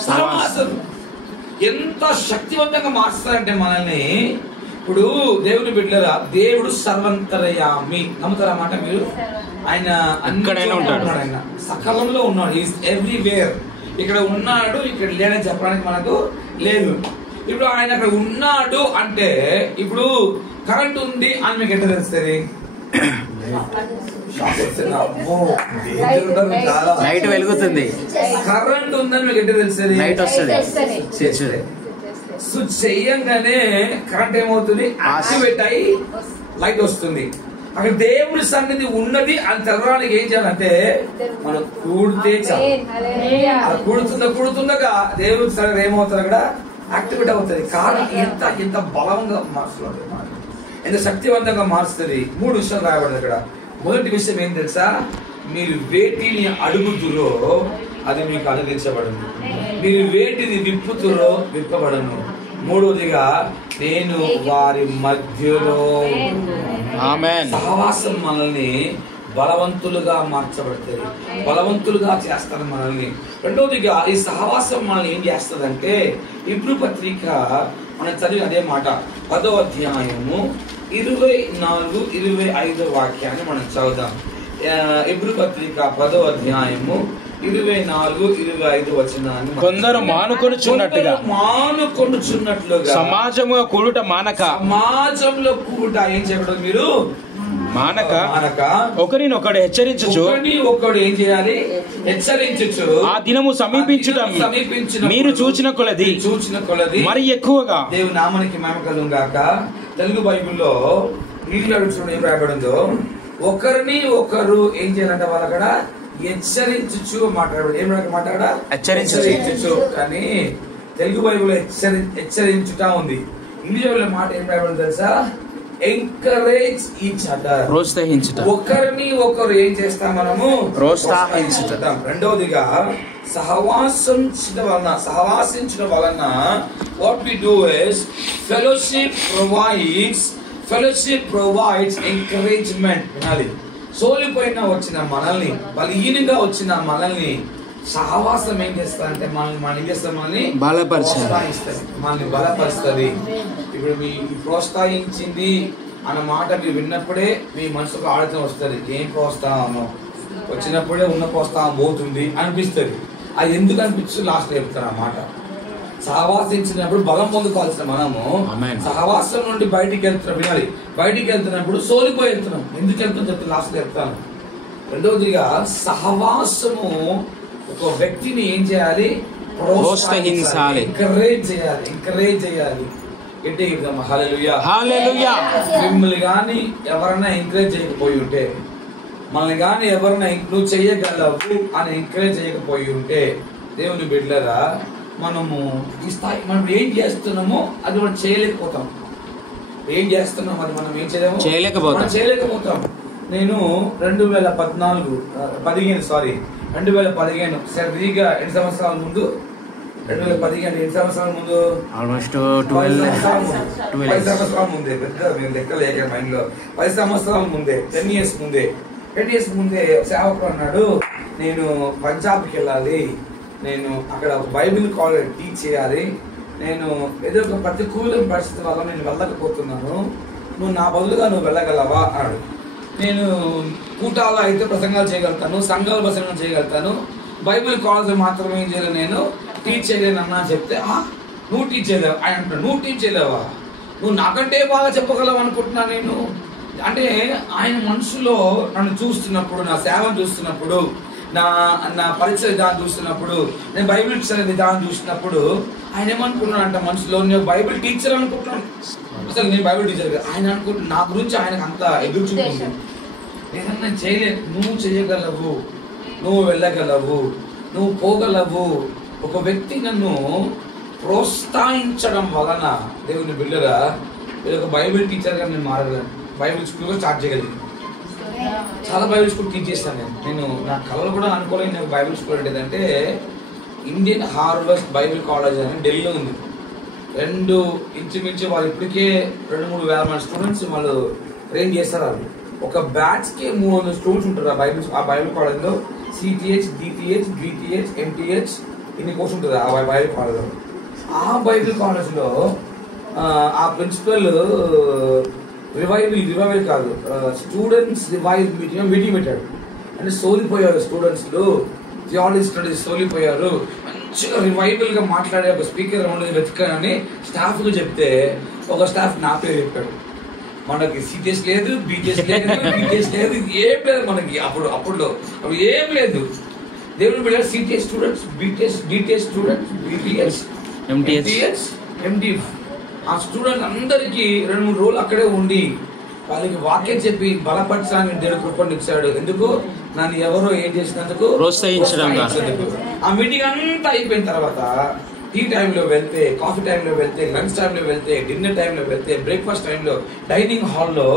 సహవాసం. ఎంత శక్తివంతంగా మార్చుతారంటే మనల్ని. ఇప్పుడు దేవుని బిడ్డలారా, దేవుడు సర్వంతరయామి. నమ్ముతారా మాట మీరు? ఆయన అక్కడైనా ఉంటాడు, ఆయన సకలంలో ఉన్నాడు. Is everywhere. ఇక్కడ ఉన్నాడు, ఇక్కడ లేడని చెప్పడానికి మనకు లేదు. ఇప్పుడు ఆయన అక్కడ ఉన్నాడు అంటే ఇప్పుడు కరెంట్ ఉంది అని మీకు ఎట్లా తెలుస్తుంది? లైట్ వెలుగుతుంది. కరెంట్ ఉందని మీకు ఎట్లా తెలుస్తుంది? లైట్ వస్తుంది. స్విచ్ చెయ్యంగానే కరెంట్ ఏమవుతుంది? యాక్టివేట్ అయి లైట్ వస్తుంది. అక్కడ దేవుడి సన్నిధి ఉన్నది అని తెలవడానికి ఏం చేయాలంటే మనం కూడితే చాలు. కూడుతుండగా దేవుడి సన్నిధి ఏమవుతుంది? అక్కడ యాక్టివేట్ అవుతుంది. కారణం ఎంత బలంగా మార్చుతుంది, ఎంత శక్తివంతంగా మారుస్తుంది. 3 విషయాలు రాయబడింది అక్కడ. మొదటి విషయం ఏం తెలుసా? మీరు వేటిని అడుగుతురో అది మీకు అనుగ్రహించబడును. మీరు వేటిని విప్పుతురో విప్పబడను. మూడవదిగా నేను వారి మధ్యలో. ఆమేన్. సహవాసం మనల్ని బలవంతులుగా మార్చబడుతుంది, బలవంతులుగా చేస్తారు మనల్ని. రెండవదిగా ఈ సహవాసం మనల్ని ఏం చేస్తుందంటే, హెబ్రీ పత్రిక మనం చదివి అదే మాట 10వ అధ్యాయము 24-25 వాక్యాన్ని మనం చదువుదాం. హెబ్రీ పత్రిక 10వ అధ్యాయము 24-25 వచనాన్ని. కొందరు మానుకొనుచున్నట్టుగా సమాజంలో కూడుట మానక. సమాజంలో కూడుట ఏం చెప్పడం? మీరు మానక ఒకరినొకడు హెచ్చరించుచు. ఒకడు ఏం చేయాలి? హెచ్చరించుచు. ఆ దినము సమీపించుట మీరు చూచిన కొలది మరి ఎక్కువగా. దేవుని నామానికి మహిమ కలుగును గాక. తెలుగు బైబిల్లో నీళ్ళు అడుగుతున్న ఏం రాయబడిందో, ఒకరిని ఒకరు ఏం చేయాలంటే వాళ్ళు అక్కడ హెచ్చరించుచు మాట్లాడాడు. ఏం మాట్లాడా? హెచ్చరించుచు. కానీ తెలుగు బైబిల్లో హెచ్చరించుట ఉంది. ఇంగ్లీష్ మాట ఏం రాయబడింది తెలుసా? Encourage each other. ప్రోత్సహించుట. ఒకరిని ఒకరు ఏం చేస్తాం? మనము ప్రోత్సహించుతాం. రెండవదిగా సహవాసించడం వలన what we do is fellowship provides encouragement. వినాలి. సోలిపోయిన వచ్చిన మనల్ని, బలహీనంగా వచ్చిన మనల్ని సహవాసం ఏం చేస్తారంటే మనం ఏం చేస్తాం, మనల్ని బలపరుస్తుంది, మనల్ని బలపరుస్తుంది. ఇప్పుడు మీ ప్రోత్సహించింది అన్న మాట మీరు విన్నప్పుడే మీ మనసుకు ఆలోచన వస్తుంది. ఏం ప్రోత్సాహం వచ్చినప్పుడే ఉన్న ప్రోత్సాహం పోతుంది అనిపిస్తుంది. అది ఎందుకు అనిపిస్తుంది లాస్ట్ చెప్తాను ఆ మాట. సహవాసించినప్పుడు బలం పొందుకోవాల్సిన మనము సహవాసం నుండి బయటికి వెళ్తున్నాం. వినాలి, బయటికి వెళ్తున్నప్పుడు సోలిపోయి వెళ్తున్నాం. ఎందుకు వెళ్తాం చెప్తాను లాస్ట్ చెప్తాను. రెండవదిగా సహవాసము ఒక వ్యక్తిని ఏం చేయాలి, ప్రోత్సహించాలి, ఎంకరేజ్ చేయాలి. హల్లెలూయా. మిమ్మల్ని కానీ ఎవరైనా ఎంకరేజ్ చేయకపోయి ఉంటే, మనల్ని కానీ ఎవరైనా నువ్వు చెయ్యగలవు అని ఎంకరేజ్ చేయకపోయి ఉంటే, దేవుని బిడ్డలారా, మనము ఈ స్థాయి మనం ఏం చేస్తున్నామో అది మనం చేయలేకపోతాం. ఏం చేస్తున్నాం అది మనం ఏం చేయలేకపోతాం. నేను 2015 సరిగ్గా 8 సంవత్సరాల ముందు, 2015 8 సంవత్సరాల ముందు, ఆల్మోస్ట్ 10 సంవత్సరాల ముందే, పెద్ద మేము లెక్క లేక మైండ్ లో 10 సంవత్సరాల ముందే, 10 ఇయర్స్ ముందే సేవకుడు అన్నాడు, నేను పంజాబ్కి వెళ్ళాలి, నేను అక్కడ బైబిల్ కాలేజ్ టీచ్ చేయాలి, నేను ఏదో ఒక ప్రతికూల పరిస్థితి వల్ల నేను వెళ్ళకపోతున్నాను, నువ్వు నా బదులుగా నువ్వు వెళ్ళగలవా అన్నాడు. నేను కూటాల్లో అయితే ప్రసంగాలు చేయగలుగుతాను, సంఘాల ప్రసంగాలు చేయగలుగుతాను, బైబిల్ కాలేజ్ మాత్రమే ఏం చేయలేను, నేను టీచ్ చేయలేను అన్నా చెప్తే, నువ్వు టీచ్ చేయలేవు ఆయన అంటాడు. నువ్వు టీచ్ చేయలేవా, నువ్వు నాకంటే బాగా చెప్పగలవు అనుకుంటున్నా నేను అంటే. ఆయన మనసులో నన్ను చూస్తున్నప్పుడు, నా సేవను చూస్తున్నప్పుడు, నా పరీక్ష విధానం చూస్తున్నప్పుడు, నేను బైబిల్ విధానం చూసినప్పుడు ఆయన ఏమనుకుంటున్నాడు అంటే, మనసులో నేను బైబిల్ టీచర్ అనుకుంటున్నాను. అసలు నేను బైబిల్ టీచర్ ఆయన అనుకుంటున్నాను. నా గురించి ఆయనకు అంత ఎదురు చూపుతుంది. ఏదన్నా చేయలేదు, నువ్వు చేయగలవు, నువ్వు వెళ్ళగలవు, నువ్వు పోగలవు. ఒక వ్యక్తి నన్ను ప్రోత్సహించడం వలన దేవుని బిడ్డగా ఒక బైబిల్ టీచర్గా నేను మారగలను. బైబిల్ స్కూల్ స్టార్ట్ చేయగలిగాను. చాలా బైబిల్ స్కూల్ టీచ్ చేస్తాను నేను నా కళలు కూడా అనుకోలేదు. నేను బైబిల్ స్కూల్ అంటే ఇండియన్ హార్వెస్ట్ బైబిల్ కాలేజ్ అని ఢిల్లీలో ఉంది. ఇంచుమించు వాళ్ళు ఇప్పటికే 2-3 వేల మంది స్టూడెంట్స్ వాళ్ళు ట్రైన్ చేస్తారు. వాళ్ళు ఒక బ్యాచ్ కి 300 స్టూడెంట్స్ ఉంటారు ఆ బైబిల్ కాలేజ్ లో. సిటిహెచ్, డిటిహెచ్, డిటిహెచ్, ఎంటిహెచ్ ఇన్ని కోర్స్ ఉంటుంది ఆ బైబిల్ కాలేజ్ లో. ఆ బైబిల్ కాలేజ్ లో ఆ ప్రిన్సిపల్ రివైవల్ కాదు, స్టూడెంట్స్ మీటింగ్ పెట్టాడు. అంటే సోలిపోయారు స్టూడెంట్స్, థియాలజీ స్టడీస్ సోలిపోయారు. మంచిగా రివైవల్ గా మాట్లాడే ఒక స్పీకర్ వెతుకానని స్టాఫ్ కు చెప్తే, ఒక స్టాఫ్ నా పేరు చెప్పాడు. మనకి సిటిఎస్ లేదు, బీటీఎస్ లేదు, బీటీఎస్ లేదు, ఏం లేదు మనకి. అప్పుడు ఏం లేదు. దేవుని బిడ్డ CTS students, BTS, DTS students, BTS, MTS, MDF ఆ స్టూడెంట్ అందరికి 2-3 రోజులు అక్కడే ఉండి వాళ్ళకి వాక్యం చెప్పి బలపరచడానికి దేవుడు కృపనిచ్చాడు. ఎందుకు? నన్ను ఎవరో ఏం చేసినందుకు ప్రోత్సహించడం. ఆ మీటింగ్ అంతా అయిపోయిన తర్వాత టీ టైంలో వెళ్తే, కాఫీ టైంలో వెళ్తే, లంచ్ టైంలో వెళ్తే, డిన్నర్ టైంలో వెళ్తే, బ్రేక్ఫాస్ట్ టైంలో, డైనింగ్ హాల్లో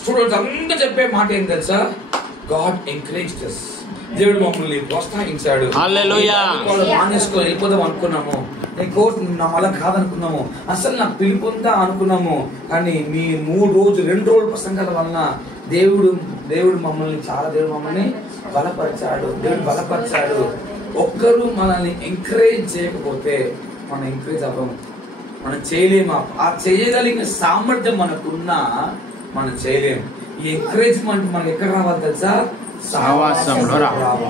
స్టూడెంట్స్ అందరూ చెప్పే మాట ఏం తెలుసా? God encouraged us. దేవుడు మమ్మల్ని ప్రోత్సహించాడు. మానేసుకొని వెళ్ళిపోదాం అనుకున్నాము, నేను కోర్టు నా వల్ల కాదనుకున్నాము, అసలు నాకు పిలుపుందా అనుకున్నాము. కానీ మీ 2 రోజుల ప్రసంగాల వలన దేవుడు మమ్మల్ని బలపరిచాడు. ఒక్కరు మనల్ని ఎంకరేజ్ చేయకపోతే మనం ఎంకరేజ్ అవ్వము, మనం చేయలేము. ఆ చేయగలిగిన సామర్థ్యం మనకున్నా మనం చేయలేము. ఈ ఎంకరేజ్మెంట్ మనకి ఎక్కడ రావాలి తెలుసా? సహవాసంలో రావాలి.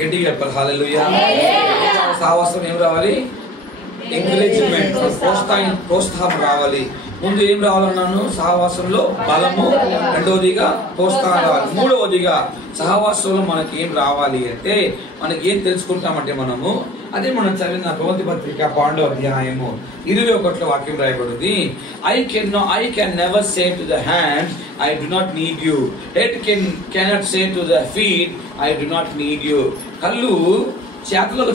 గట్టిగా చెప్పాలి హల్లెలూయా. సహవాసం ఏం రావాలి? ఎంకరేజ్మెంట్, ప్రోత్సాహం రావాలి. ముందు ఏం రావాలన్నాను? సహవాసంలో బలము, రెండవదిగా ప్రోత్సాహం రావాలి, మూడవదిగా సహవాసంలో మనకి ఏం రావాలి అంటే, మనకి ఏం తెలుసుకుంటామంటే మనము అదే మనం చదివిన ప్రవృత్తి పత్రిక 12వ అధ్యాయము 21 వాక్యం రాయబడింది. I can never say to the hands, I do not need you. Head cannot say to the feet, I do not need you. కళ్ళు చేతులకు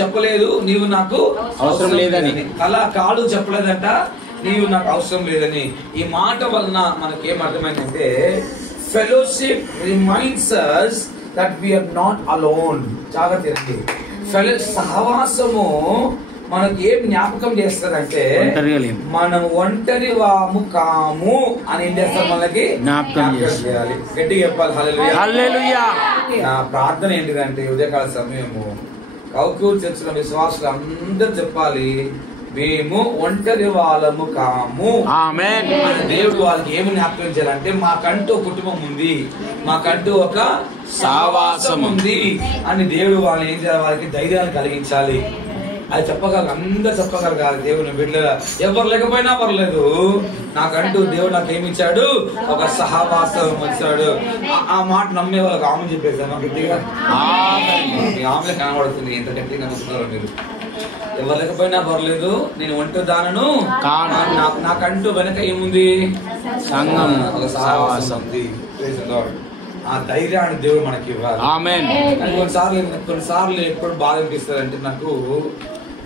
చెప్పలేదు నీవు నాకు అవసరం లేదని. కాళ్ళు చెప్పలేదంట నీవు నాకు అవసరం లేదని. ఈ మాట వలన మనకేం అర్థమైందంటే, fellowship reminds us that we are not alone. జాగ్రత్త. సహవాసము మనకి ఏం జ్ఞాపకం చేస్తారంటే మనం ఒంటరి వాము కాము అని ఏం చేస్తారు, మనకి జ్ఞాపకం చేయాలి. గట్టిగా చెప్పాలి హల్లెలూయా. నా ప్రార్థన ఏంటిదంటే ఉదయకాల సమయము కౌకూరు చర్చిన విశ్వాసులు అందరూ చెప్పాలి, మేము ఒంటరి వాళ్ళము కాము. దేవుడు వాళ్ళకి ఏమి జ్ఞాపకం చేయాలంటే మాకంటూ కుటుంబం ఉంది, మాకంటూ ఒక సహవాసం ఉంది అని దేవుడు వాళ్ళని ఏం చేయాలి, వాళ్ళకి ధైర్యాన్ని కలిగించాలి. అది చెప్పగలరు, అందరు చెప్పగలగాలి. దేవుని బిడ్డ ఎవరు లేకపోయినా పర్లేదు, నాకంటూ దేవుడు నాకు ఏమిచ్చాడు, ఒక సహవాసం ఇచ్చాడు. ఆ మాట నమ్మే వాళ్ళకి ఆమె చెప్పేసాను గట్టిగా. ఆమె కనబడుతుంది, ఎంత గట్టిగా నమ్ముతున్నారు మీరు. ఎవరు లేకపోయినా పర్లేదు, నేను ఒంటరి దానను, నాకంటూ వెనక ఏముంది, ఒక సహవాసం ఉంది. ఆ ధైర్యాన్ని దేవుడు మనకి ఇవ్వాలి. కొన్నిసార్లు ఎప్పుడు బాధ అనిపిస్తుంది అంటే, నాకు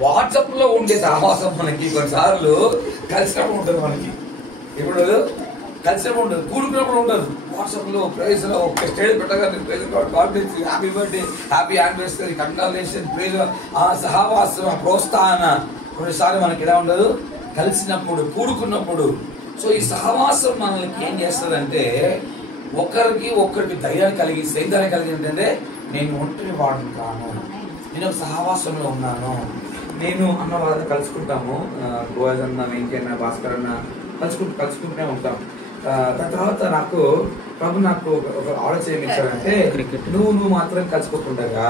వాట్సాప్ లో ఉండే సహవాసం మనకి కొన్నిసార్లు కలిసినప్పుడు ఉంటుంది. మనకి ఇప్పుడు కలిసినప్పుడు ఉంటుంది, కూడుకున్నప్పుడు ఉండదు. వాట్సాప్ లో ప్రైజ్ లో ఒక స్టేజ్ పెట్టగానే happy birthday, happy anniversary, congratulation, prize, ఆ సహవాసం, ఆ ప్రోత్సాహన కొన్నిసార్లు మనకి ఎలా ఉండదు, కలిసినప్పుడు కూడుకున్నప్పుడు. సో ఈ సహవాసం మనకి ఏం చేస్తుందంటే, ఒకరికి ధైర్యాన్ని కలిగిస్తే, ఏం ధైర్యం కలిగిందంటే, నేను ఒంటరి వాడిని కాను, నేను ఒక సహవాసంలో ఉన్నాను. నేను అన్న వాళ్ళతో కలుసుకుంటాము, గోవాజ్ అన్న, వెంకయ్య, భాస్కర్ అన్న కలుసుకుంటూనే ఉంటాం. దాని తర్వాత నాకు ఒక ఆలోచన ఇచ్చాడంటే, నువ్వు మాత్రం కలుసుకోకుండా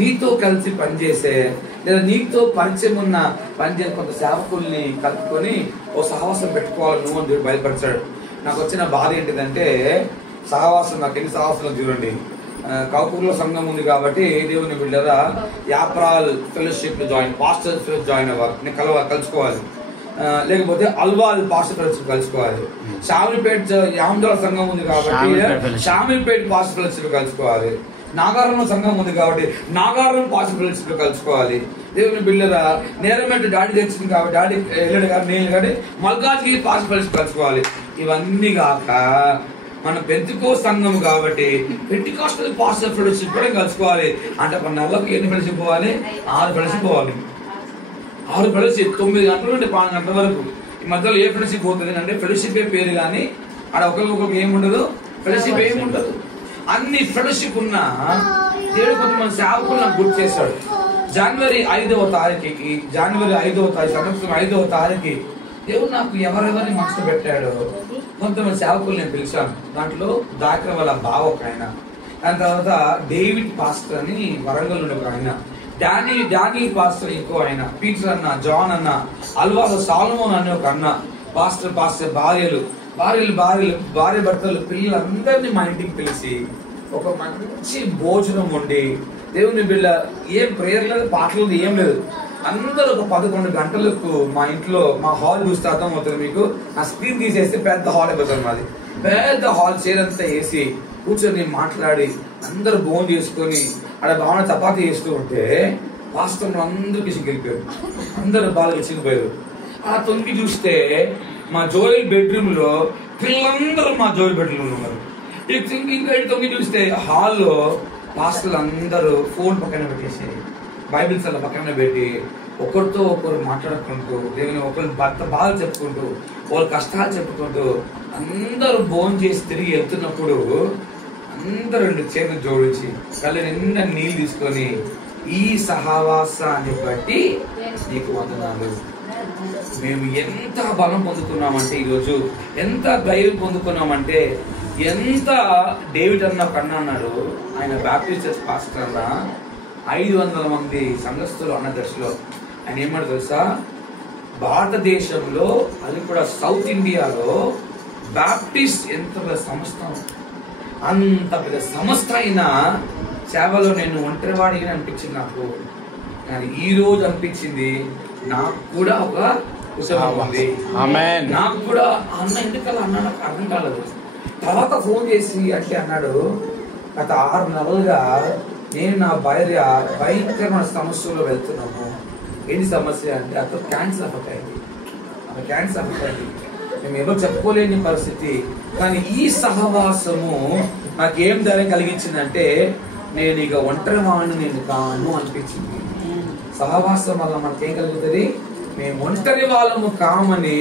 నీతో కలిసి పనిచేసే లేదా నీతో పరిచయం ఉన్న పనిచేసే కొంత సేవకుల్ని కలుపుకొని ఓ సహవాసం పెట్టుకోవాలి నువ్వు అని బయలుపరిచాడు. నాకు వచ్చిన బాధ ఏంటిదంటే, సహవాసం నాకు ఎన్ని సహవాసాలు చూడండి. కౌకూరులో సంఘం ఉంది కాబట్టి దేవుని బిడ్డరా Yapral fellowship pastor fellowship join అవ్వాలి, నేను కలుసుకోవాలి. లేకపోతే అల్వాల్ పాస్టర్ ఫెలోషిప్ కలుసుకోవాలి. షామిల్పేట్ యామదల సంఘం ఉంది కాబట్టి షామిల్పేట్ పాస్టర్ ఫెలోషిప్ కలుసుకోవాలి. నాగారంలో సంఘం ఉంది కాబట్టి నాగారం పాస్టర్ ఫెలోషిప్ కలుసుకోవాలి. దేవుని బిడ్డరా నేరమెట్టు డాడీ తెచ్చింది కాబట్టి డాడీ వెళ్ళాడు కానీ నేను కానీ మల్కాజ్కి పాస్టర్ ఫెలోషిప్ కలుసుకోవాలి. ఇవన్నీ కాక మన పెంతెకోస్తు సంఘం కాబట్టి పెంటెకోస్టల్ పాస్టర్ ఫెలోషిప్ కూడా కలుసుకోవాలి. అంటే ఒక నెలకు ఎన్ని ఫెలోషిప్ పోవాలి, 6 ఫెలోషిప్ పోవాలి. 6 ఫెలోషిప్ 9 గంటల నుండి 12 గంటల వరకు. ఈ మధ్యలో ఏ ఫెలోషిప్ పోతుంది అంటే ఫెలోషిప్ పేరు కానీ ఆడ ఒకరికి ఏముండదు, ఫెలోషిప్ ఏముండదు. అన్ని ఫెలోషిప్ ఉన్నా దేవుడు కొంతమంది సేవకులు నాకు గుర్తు చేశాడు. జనవరి 5వ తారీఖుకి సంవత్సరం 5వ తారీఖు దేవుడు నాకు ఎవరెవరిని మనసు పెట్టాడు. కొంతమంది సేవకులు నేను పిలిచాను. దాంట్లో దాకర వాళ్ళ బావ ఒక ఆయన, దాని తర్వాత డేవిడ్ పాస్టర్ అని వరంగల్ నుండి ఒక ఆయన, డానీ పాస్టర్ ఇంకో ఆయన, పీటర్ అన్న, జాన్ అన్న, అల్వాలో సాలమోన్ అనే ఒక అన్న, పాస్టర్ భార్య భర్తలు పిల్లలందరినీ మా ఇంటికి పిలిచి ఒక మంచి భోజనం వండి, దేవుని బిడ్డ ఏం ప్రేయర్ లేదు, పాటలు ఏం లేదు, అందరూ ఒక 11 గంటలకు మా ఇంట్లో మా హాల్ చూస్తే అర్థం అవుతుంది మీకు. ఆ స్క్రీన్ తీసేస్తే పెద్ద హాల్ అయిపోతుంది మాది. పెద్ద హాల్ చైర్ అంతా వేసి కూర్చొని మాట్లాడి అందరూ భోజనం చేసుకొని ఆడ భావన చపాతీ చేస్తూ ఉంటే వాస్తవంలో అందరికి సిగ్గిపోయారు, అందరూ బాగా సిగ్గిపోయారు. ఆ తొంగి చూస్తే మా జోయల్ బెడ్రూమ్ లో పిల్లలందరూ మా జోయల్ బెడ్రూమ్ లో ఉన్నారు. ఇంకా తొంగి చూస్తే హాల్లో పాస్టర్లు అందరూ ఫోన్ పక్కన పెట్టేసి బైబిల్స్ అలా పక్కన పెట్టి ఒకరితో ఒకరు మాట్లాడుకుంటూ దేవుని ఒకరి భర్త బాధలు చెప్పుకుంటూ వాళ్ళ కష్టాలు చెప్పుకుంటూ అందరూ భోజనం చేసి తిరిగి వెళ్తున్నప్పుడు అందరూ 2 చేతులు జోడించి కళ్ళు నిండా నీళ్ళు తీసుకొని, ఈ సహవాసాన్ని బట్టి నీకు వందనాలు. మేము ఎంత బలం పొందుకున్నామంటే, ఈరోజు ఎంత ధైర్యం పొందుకున్నామంటే, ఎంత డేవిడ్ అన్న కన్నా అన్నాడు, ఆయన బాప్టిస్ట్ చర్చ్ పాస్టర్ అన్న 500 మంది సంఘస్థులు అన్న దశలో ఆయన ఏమన్నా తెలుసా, భారతదేశంలో అది కూడా సౌత్ ఇండియాలో బాప్టిస్ట్ ఎంత పెద్ద సంస్థ, అంత పెద్ద సంస్థ అయినా సేవలో నేను ఒంటరివాడిగా అనిపించింది నాకు. కానీ ఈ రోజు అనిపించింది నాకు కూడా ఒక ఉత్సవం ఉంది. నాకు కూడా అన్న ఎందుకలా అన్నా నాకు అర్థం కాలేదు. తర్వాత ఫోన్ చేసి అంటే అన్నాడు, గత 6 నెలలుగా నేను నా భార్య భయంకరమైన సమస్యలో వెళ్తున్నాము. ఏంటి సమస్య అంటే అక్కడ క్యాన్సర్ అఫెక్ట్ అయింది. మేము ఏదో చెప్పుకోలేని పరిస్థితి. కానీ ఈ సహవాసము నాకేం ధైర్యం కలిగించిందంటే, నేను ఇక ఒంటరి వాడిని నేను కాను అనిపించింది. సహవాసం వల్ల మనకేం కలుగుతుంది? మేము ఒంటరి వాళ్ళము కామని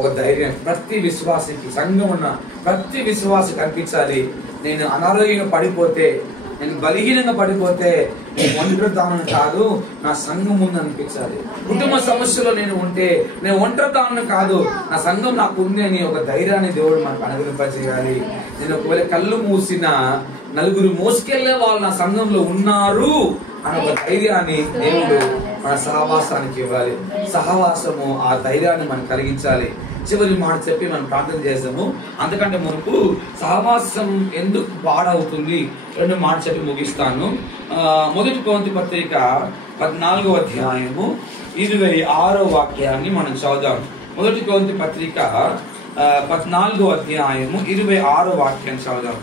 ఒక ధైర్యం ప్రతి విశ్వాసికి, సంఘం ఉన్న ప్రతి విశ్వాసి కనిపించాలి. నేను అనారోగ్యంగా పడిపోతే, నేను బలహీనంగా పడిపోతే నేను ఒంటరిదానని కాదు, నా సంఘం ముందు అనిపించాలి. కుటుంబ సమస్యలో నేను ఉంటే నేను ఒంటరిదానని కాదు, నా సంఘం నాకు ఉంది అని ఒక ధైర్యాన్ని దేవుడు మనకు అనుగ్రహింపజేయాలి. నేను ఒకవేళ కళ్ళు మూసిన నలుగురు మోసుకెళ్లే వాళ్ళు నా సంఘంలో ఉన్నారు అనే ఒక ధైర్యాన్ని దేవుడు మన సహవాసానికి ఇవ్వాలి. సహవాసము ఆ ధైర్యాన్ని మనం కలిగించాలి. చివరి మాట చెప్పి మనం ప్రార్థన చేద్దాము. అంతకంటే మునుపు సహవాసం ఎందుకు పాడవుతుంది 2 మాట చెప్పి ముగిస్తాను. మొదటి కొరింథీ పత్రిక 14వ అధ్యాయము 26వ వాక్యాన్ని మనం చదువుదాం. మొదటి కొరింథీ పత్రిక 14వ అధ్యాయము 26వ వాక్యాన్ని చదువుదాం.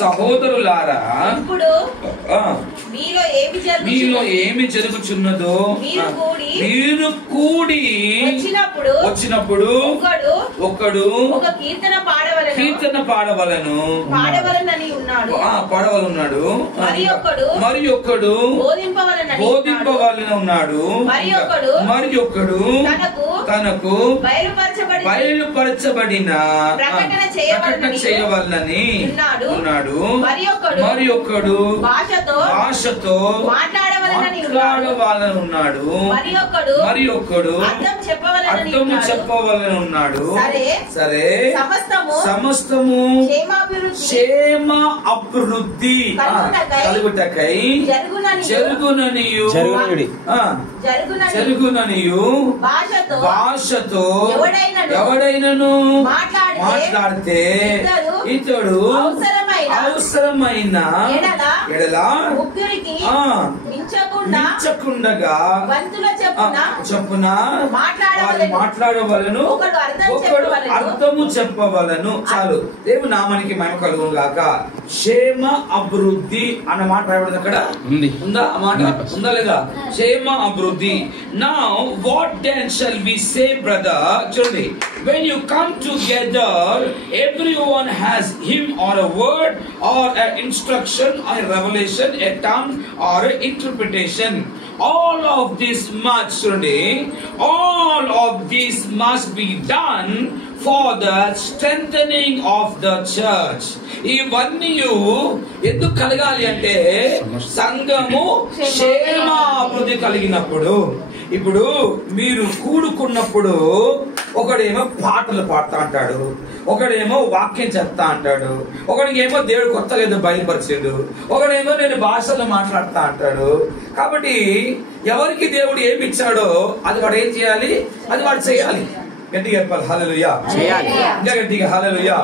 సహోదరులారా, మీలో ఏమి జరుగుచున్నదో మీరు కూడి వచ్చినప్పుడు ఒకడు కీర్తన పాడవలను పాడవలన్నాడు, మరి ఒక్కడు బోధింపవలన ఉన్నాడు, మరి ఒక్కడు తనకు బయలుపరచబడిన ప్రకటన చేయవలనని ఉన్నాడు, మరి ఒక్కడు భాషతో మాట్లాడవాలని ఉన్నాడు, మరి ఒక్కడు అర్థము చెప్పవలని ఉన్నాడు. సరే, సమస్తము క్షేమ అభివృద్ధి కలుగుటకై జరుగుననియు భాషతో ఎవడైనను మాట్లాడితే ఇతడు అవసరమైన ఎడలా మించకుండగా చెప్పున మాట్లాడవలను, ఒకడు అర్థము చెప్పవలను. చాలు. దేవుని నామానికి మహిమ కలుగును గాక. క్షేమ అభివృద్ధి అన్న మాట రాయబడింది అక్కడ. ఉందా? ఆ మాట ఉందా లేదా? క్షేమ అభివృద్ధి. Now what then shall we say, brother? చూడండి, when you come together everyone has him or a word or an instruction or a revelation, a tongue or an interpretation. All of this must be done for the strengthening of the church. ఇవన్నీ ఎందుకు కలగాలి అంటే సంఘము క్షేమాభివృద్ధి కలిగినప్పుడు. ఇప్పుడు మీరు కూడుకున్నప్పుడు ఒకడేమో పాటలు పాడుతా అంటాడు, ఒకడేమో వాక్యం చెప్తా అంటాడు, ఒకడికేమో దేవుడు కొత్తగా ఏదో బయలుపరిచాడు, ఒకడేమో నేను భాషలో మాట్లాడుతా అంటాడు. కాబట్టి ఎవరికి దేవుడు ఏమి ఇచ్చాడో అది వాడు ఏం చేయాలి? అది వాడు చేయాలి. గట్టిగా చెప్పాలి హల్లెలూయా. ఇంకా గట్టిగా హల్లెలూయా.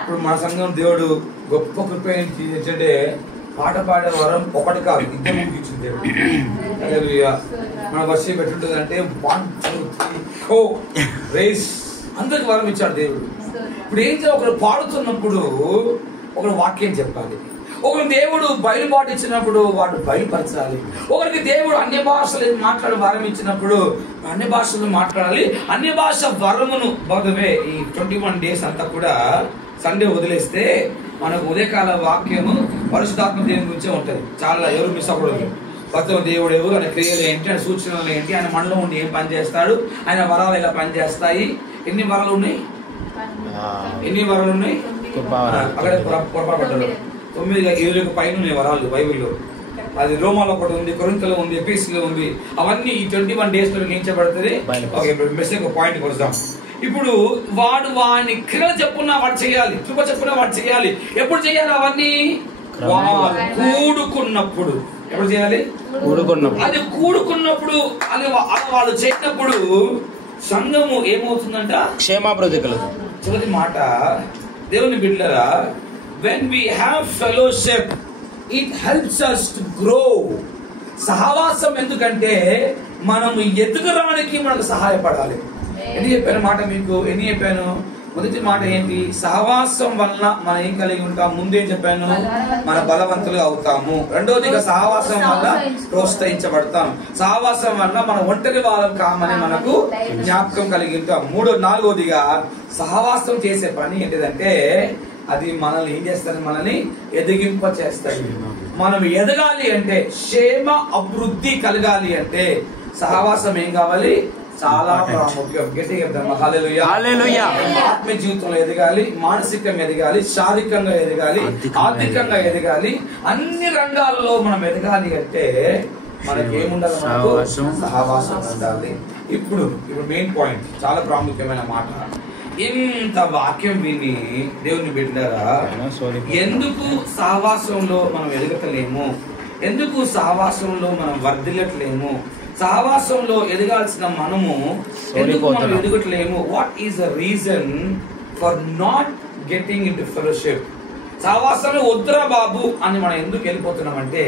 ఇప్పుడు మన సంఘం దేవుడు గొప్ప కృప ఏంటంటే పాట పాడే వరం ఒకటి కాదు, ఇద్దరు ఇచ్చింది దేవుడు. హల్లెలూయా. మన వర్షం పెట్టుంటుంది అంటే 1 2 3 4 రేస్ అందరికి వరం ఇచ్చాడు దేవుడు. ఇప్పుడు ఏం చేయాలి? ఒకరు పాడుతున్నప్పుడు ఒకరు వాక్యం చెప్పాలి, ఒకరు దేవుడు బయలుపాటు ఇచ్చినప్పుడు వాడు బయలుపరచాలి, ఒకరికి దేవుడు అన్య భాషలు మాట్లాడే వరం ఇచ్చినప్పుడు అన్య భాషలు మాట్లాడాలి. అన్య భాష వరమును బదువే ఈ 21 days అంతా కూడా సండే వదిలేస్తే మనకు ఉదయకాల వాక్యము పరిశుద్ధాత్మ దేవుని గురించే ఉంటది. చాలా ఎవరు మిస్ అవ్వకూడదు. కొత్త దేవుడు ఎవరు, ఆయన క్రియలు ఏంటి, ఆయన సూచనలు ఏంటి, ఆయన మనలో ఉండి ఏం పని చేస్తాడు, ఆయన వరాలు ఎలా పనిచేస్తాయి. ఎన్ని వరాలు ఉన్నాయి? అక్కడ పొరపాటు 9 పైన ఉన్నాయి వరాలు బైబిల్లో. అది రోమాలో ఒకటి ఉంది, కొరింథీలో ఉంది, ఎఫెసీలో ఉంది. అవన్నీ ఈ 21 days లో ఏం చేయబడుతుంది? మెసేజ్ పాయింట్ వస్తాం. ఇప్పుడు వాడు వాడిని క్రియలు చెప్పున్నా వాడు చేయాలి, కృప చెప్పున్నా వాడు చేయాలి. ఎప్పుడు చేయాలి అవన్నీ? కూడుకున్నప్పుడు. ఎప్పుడు చేయాలి? అది కూడుకున్నప్పుడు. అది వాళ్ళు చేసినప్పుడు సంఘము ఏమవుతుందంట? క్షేమాభివృద్ధి కలుగుతుంది. చివరి మాట దేవుని బిడ్డలారా, when we have fellowship it helps us to grow. సహవాసం ఎందుకంటే మనం ఎదుగడానికి మనకు సహాయపడాలి. ఎన్ని చెప్పాను మాట మీకు? ఎన్ని చెప్పాను? మొదటి మాట ఏంటి? సహవాసం వల్ల మనం ఏం కలిగి ఉంటాం? ముందేం చెప్పాను? మన బలవంతులు అవుతాము. రెండోదిగా సహవాసం వల్ల ప్రోత్సహించబడతాం. సహవాసం వల్ల మన ఒంటరి వాళ్ళం కామని మనకు జ్ఞాపకం కలిగి ఉంటాం. నాలుగోదిగా సహవాసం చేసే పని ఏంటిదంటే అది మనల్ని ఏం చేస్తుంది? మనల్ని ఎదిగింప చేస్తాయి. మనం ఎదగాలి అంటే, క్షేమ అభివృద్ధి కలగాలి అంటే సహవాసం ఏం కావాలి? చాలా ప్రాముఖ్యం. గట్టిగా చెప్తాం హల్లెలూయా. హల్లెలూయా. ఆత్మీయ జీవితంలో ఎదగాలి, మానసికంగా ఎదగాలి, శారీరకంగా ఎదగాలి, ఆర్థికంగా ఎదగాలి. అన్ని రంగాల్లో మనం ఎదగాలి అంటే మనకి ఏముండాలి? సహవాసం ఉండాలి. ఇప్పుడు మెయిన్ పాయింట్, చాలా ప్రాముఖ్యమైన మాట. ఇంత వాక్యం విని దేవుని బిడ్డలారా, ఎందుకు సహవాసంలో మనం ఎదగట్లేము? ఎందుకు సహవాసంలో మనం వర్ధిల్లట్లేము? సహవాసంలో ఎదగాల్సిన మనము ఎందుకు మనం ఎదగట్లేము? What is the reason for not getting into fellowship? సహవాసంలో వద్దురా బాబు అని మనం ఎందుకు వెళ్ళిపోతున్నామంటే,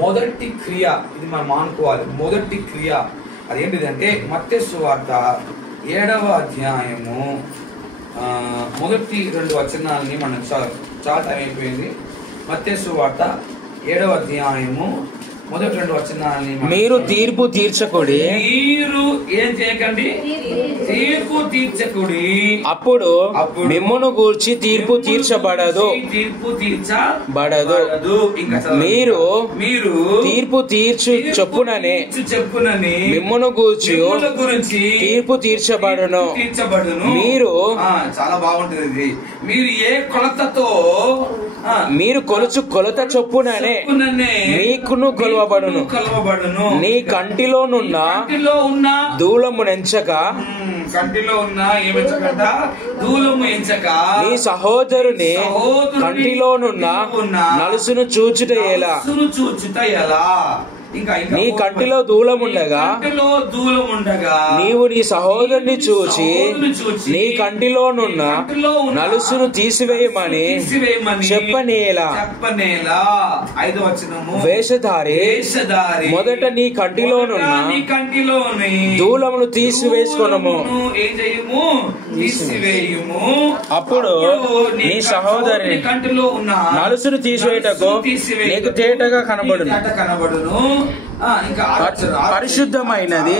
మొదటి క్రియ ఇది మనం మానుకోవాలి. మొదటి క్రియ అదేంటిదంటే, మత్తయి సువార్త 7వ అధ్యాయము మొదటి 2 వచనాలని మనం చాలా టైం అయిపోయింది. మత్తయి సువార్త 7వ అధ్యాయము మొదటి 2 వచనాలని, మీరు తీర్పు తీర్చకుడి, మీరు ఏం చేయకండి, తీర్పు తీర్చకుడి, అప్పుడు మిమ్మును గూర్చి తీర్పు తీర్చబడదు, తీర్పు తీర్చబడదు. ఇంకా మీరు తీర్పు తీర్చు చెప్పుననే మిమ్మును గూర్చి తీర్పు తీర్చబడును. మీరు చాలా బాగుంటుంది ఇది. మీరు ఏ కొలతతో మీరు కొలుచు కొలత చొప్పుననే మీకును కొలవబడును. నీ కంటిలోనున్న దూలము నెంచక, కంటిలో ఉన్న ఏమించక దూలము ఎంచక, నీ సహోదరుని కంటిలోనున్న నలుసును చూచుట ఎలా? నీ కంటిలో దూలముండగా నీవు నీ సహోదరుని చూచి నీ కంటిలోనున్న నలుసును తీసివేయమని చెప్పనేలా? 5వ వచనము, వేషధారి మొదట నీ కంటిలోనున్న దూలమును తీసివేసుకొనము, అప్పుడు నీ సహోదరుని కంటిలో ఉన్న నలుసును తీసివేయటకు నీకు తేటగా కనబడును. పరిశుద్ధమైనది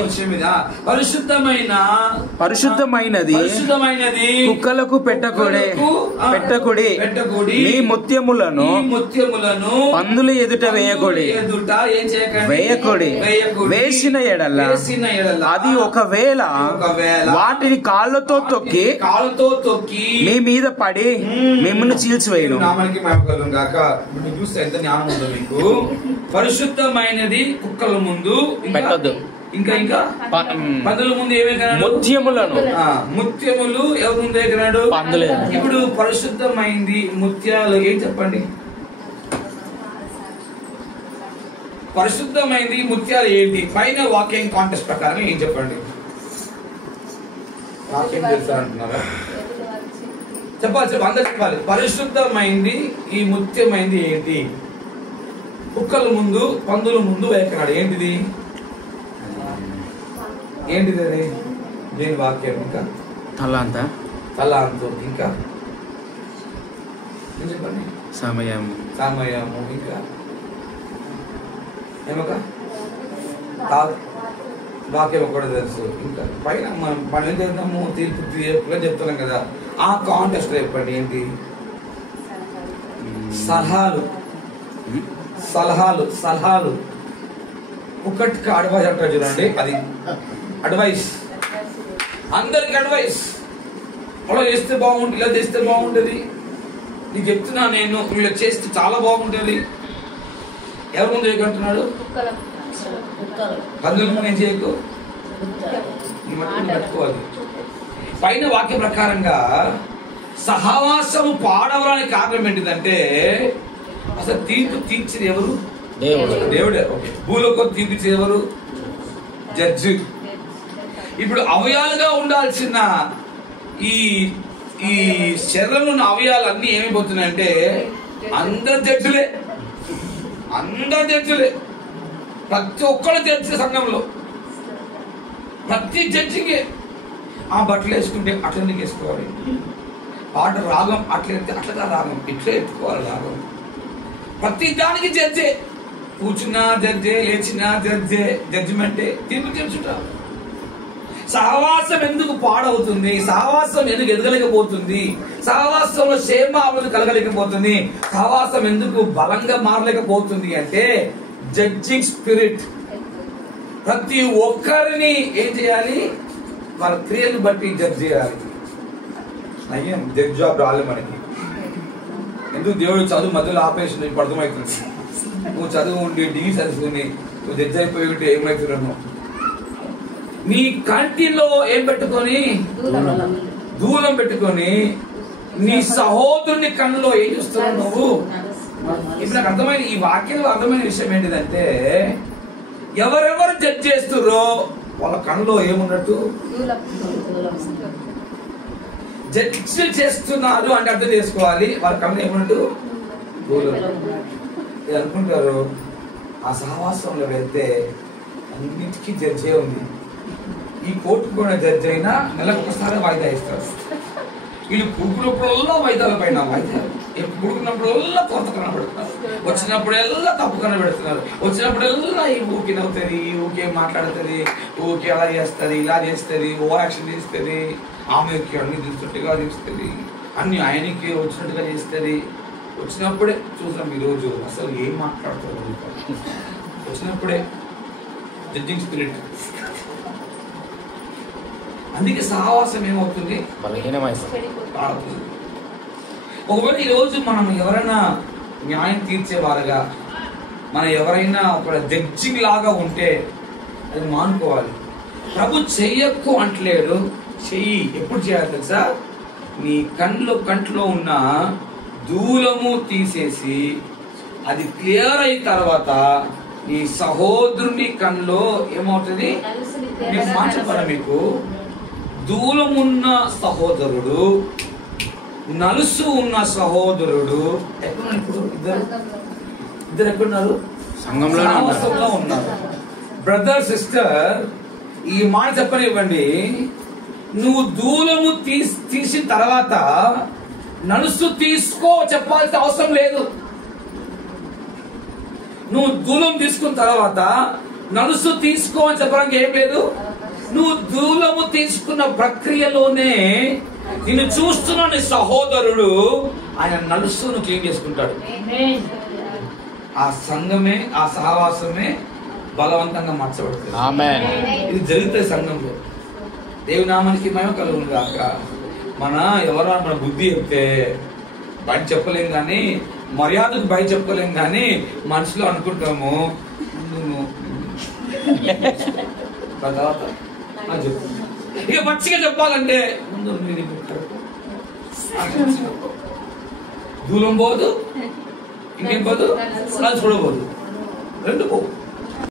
కుక్కలకు పెట్టకుడి, నీ ముత్యములను పందులు ఎదుట వేయకుడి. వేసిన ఎడల అది ఒకవేళ వాటిని కాళ్ళతో తొక్కి మీ మీద పడి మిమ్మల్ని చీల్చివేయను. చూస్తే ఎంత జ్ఞానం ఉందో మీకు. పరిశుద్ధమైనది కుక్కల ముందు పెట్టద్దు, ఇంకా పందుల ముందు ఏమేకన్నాడు? ముత్యములు ఎవరి ముందు ఎగిరాడు? పందులే. ఇప్పుడు పరిశుద్ధమైంది ముత్యాలు ఏం చెప్పండి? పరిశుద్ధమైంది ముత్యాలు ఏంటి? పైన వాక్యం కాంటెక్స్ట్ ప్రకారం ఏం చెప్పండి? వాక్యం తెలుసు అంటున్నారా? చెప్పాలి, అందరూ చెప్పాలి. పరిశుద్ధమైంది ఈ ముత్యమైంది ఏంటి? కుక్కల ముందు పందుల ముందు వేకనాడు. ఏంటిది? అది దేని వాక్యం? ఇంకా తలాంతో, ఇంకా చెప్పండి, సమయము, ఇంకా ఏమక వాక్యం కూడా తెలుసు. ఇంకా పైన మనం ఏం చేద్దాము? తీర్పు తీర్పుగా చెప్తున్నాం కదా. ఆ కాంటెస్ట్ చెప్పండి ఏంటి? సలహాలు ఒక్కటికి అడ్వైస్ అంటారు చూడండి. అది అడ్వైస్, అందరికి అడ్వైస్. అలా చేస్తే బాగుంటుంది, ఇలా చేస్తే బాగుంటుంది, నీకు చెప్తున్నా నేను, ఇలా చేస్తే చాలా బాగుంటుంది. ఎవరి ముందు చేయకంటున్నాడు? అందరి ముందు ఏం చేయకు, ఈ మట్టుకుని పెట్టుకోవాలి. పైన వాక్య ప్రకారంగా సహవాసము పాడవడానికి కారణం ఏంటిదంటే, అసలు తీర్పు తీర్చేది ఎవరు? దేవుడే. భూలోకం తీర్పిచ్చేది ఎవరు? జడ్జి. ఇప్పుడు అవయాలుగా ఉండాల్సిన ఈ శరీరంలో ఉన్న అవయాలు అన్ని ఏమైపోతున్నాయంటే అందరు జడ్జులే. ప్రతి ఒక్కరు జడ్జి సంఘంలో. ప్రతి జడ్జికి ఆ బట్టలు వేసుకుంటే అట్లనే వేసుకోవాలి, పాట రాగం అట్లా రాగం ఇట్లా ఎత్తుకోవాలి రాగం. ప్రతి దానికి జడ్జే. కూర్చున్నా జడ్జే, లేచినా జడ్జే. జడ్జిమెంటే, తీర్పు తీర్చుట. సహవాసం ఎందుకు పాడవుతుంది? సహవాసం ఎందుకు ఎదగలేకపోతుంది? సహవాసంలో క్షేమ అభివృద్ధి కలగలేకపోతుంది? సహవాసం ఎందుకు బలంగా మారలేకపోతుంది అంటే జడ్జింగ్ స్పిరిట్. ప్రతి ఒక్కరిని ఏం చేయాలి? వాళ్ళ క్రియలను బట్టి జడ్జ్ చేయాలి. అయ్యా జడ్జ్ జాబ్ రాలే మనకి. ఎందుకు దేవుడు చదువు మధ్యలో ఆపేసి నీకు అర్థమవుతుంది. నువ్వు చదువు ఉండి డిగ్రీ చదువుకుని నువ్వు జడ్జ్ అయిపోయి ఉంటే ఏమవుతున్నావు? నీ కంటిలో ఏం పెట్టుకొని? దూరం పెట్టుకొని నీ సహోదరుని కన్నులో ఏం చూస్తున్నావు నువ్వు? ఇప్పుడు నాకు అర్థమైన ఈ వాక్యంలో అర్థమైన విషయం ఏంటిదంటే ఎవరెవరు జడ్జ్ చేస్తుర్రో వాళ్ళ కన్నులో ఏమున్నట్టు? జడ్జ్ చేస్తున్నారు అంటే అర్థం చేసుకోవాలి వాళ్ళ కన్నులో ఏమున్నట్టు? ఇది అనుకుంటారు. ఆ సహవాసంలో వెళ్తే అన్నిటికీ జడ్జే ఉంది. ఈ కోర్టుకు కూడా జడ్జి అయినా నెలకు ఒకసారి వాయిదా ఇస్తారు. వీళ్ళు పుడుకున్నప్పుడల్లా వాయిదాల పైన వాయిదాలు, పుడుకున్నప్పుడల్లా కొత్త కనబడుతున్నారు, వచ్చినప్పుడల్లా తప్పు కనబెడుతున్నారు, వచ్చినప్పుడల్లా ఈ ఊకే నవ్వుతుంది, ఈ ఊకే మాట్లాడుతుంది, ఊకే అలా చేస్తుంది, ఇలా చేస్తుంది, ఓ యాక్షన్ చేస్తుంది, ఆమెకి అన్ని చూస్తున్నట్టుగా చేస్తుంది, అన్ని ఆయనకి వచ్చినట్టుగా చేస్తుంది. వచ్చినప్పుడే చూసాం ఈరోజు అసలు ఏం మాట్లాడుతున్నారు. వచ్చినప్పుడే జడ్జింగ్ స్పిరిట్. అందుకే సహవాసం ఏమవుతుంది? ఒకవేళ ఈరోజు మనం ఎవరైనా న్యాయం తీర్చేవారుగా, మనం ఎవరైనా ఒక జడ్జింగ్ లాగా ఉంటే అది మానుకోవాలి. ప్రభు చెయ్యకు అంటలేడు, చెయ్యి. ఎప్పుడు చేయాలి తెలుసా? నీ కంట్లో ఉన్న దూలము తీసేసి అది క్లియర్ అయిన తర్వాత నీ సహోదరుని కన్నులో ఏమవుతుంది? నేను మాట మీకు దూలమున్న సహోదరుడు, నలుసు ఉన్న సహోదరుడు ఎక్కడున్నారు? ఇప్పుడు ఇద్దరు ఎక్కడున్నారు? సంఘంలో ఉన్నారు. బ్రదర్ సిస్టర్, ఈ మాట చెప్పనివ్వండి. నువ్వు దూలము తీసిన తర్వాత నలుసు తీసుకో చెప్పాల్సిన అవసరం లేదు. నువ్వు దూలం తీసుకున్న తర్వాత నలుసు తీసుకో అని చెప్పడానికి ఏం లేదు. నువ్వు దూలము తీసుకున్న ప్రక్రియలోనే నిన్ను చూస్తున్న నీ సహోదరుడు ఆయన నలుసును క్లీన్ చేసుకుంటాడు. ఆ సంఘమే, ఆ సహవాసమే బలవంతంగా మార్చబడుతుంది. ఇది జరుగుతుంది సంఘంలో. దేవుని నామానికి మహిమ కలుగును గాక. ఎవరైనా మన బుద్ధి చెప్తే బయట చెప్పలేం కానీ, మర్యాదకు బయట చెప్పలేం కానీ మనసులో అనుకుంటాము. ఇక మంచిగా చెప్పాలంటే ముందు దూరం పోదు, ఇంకేం పోదు, చూడబోదు, రెండు పోదు.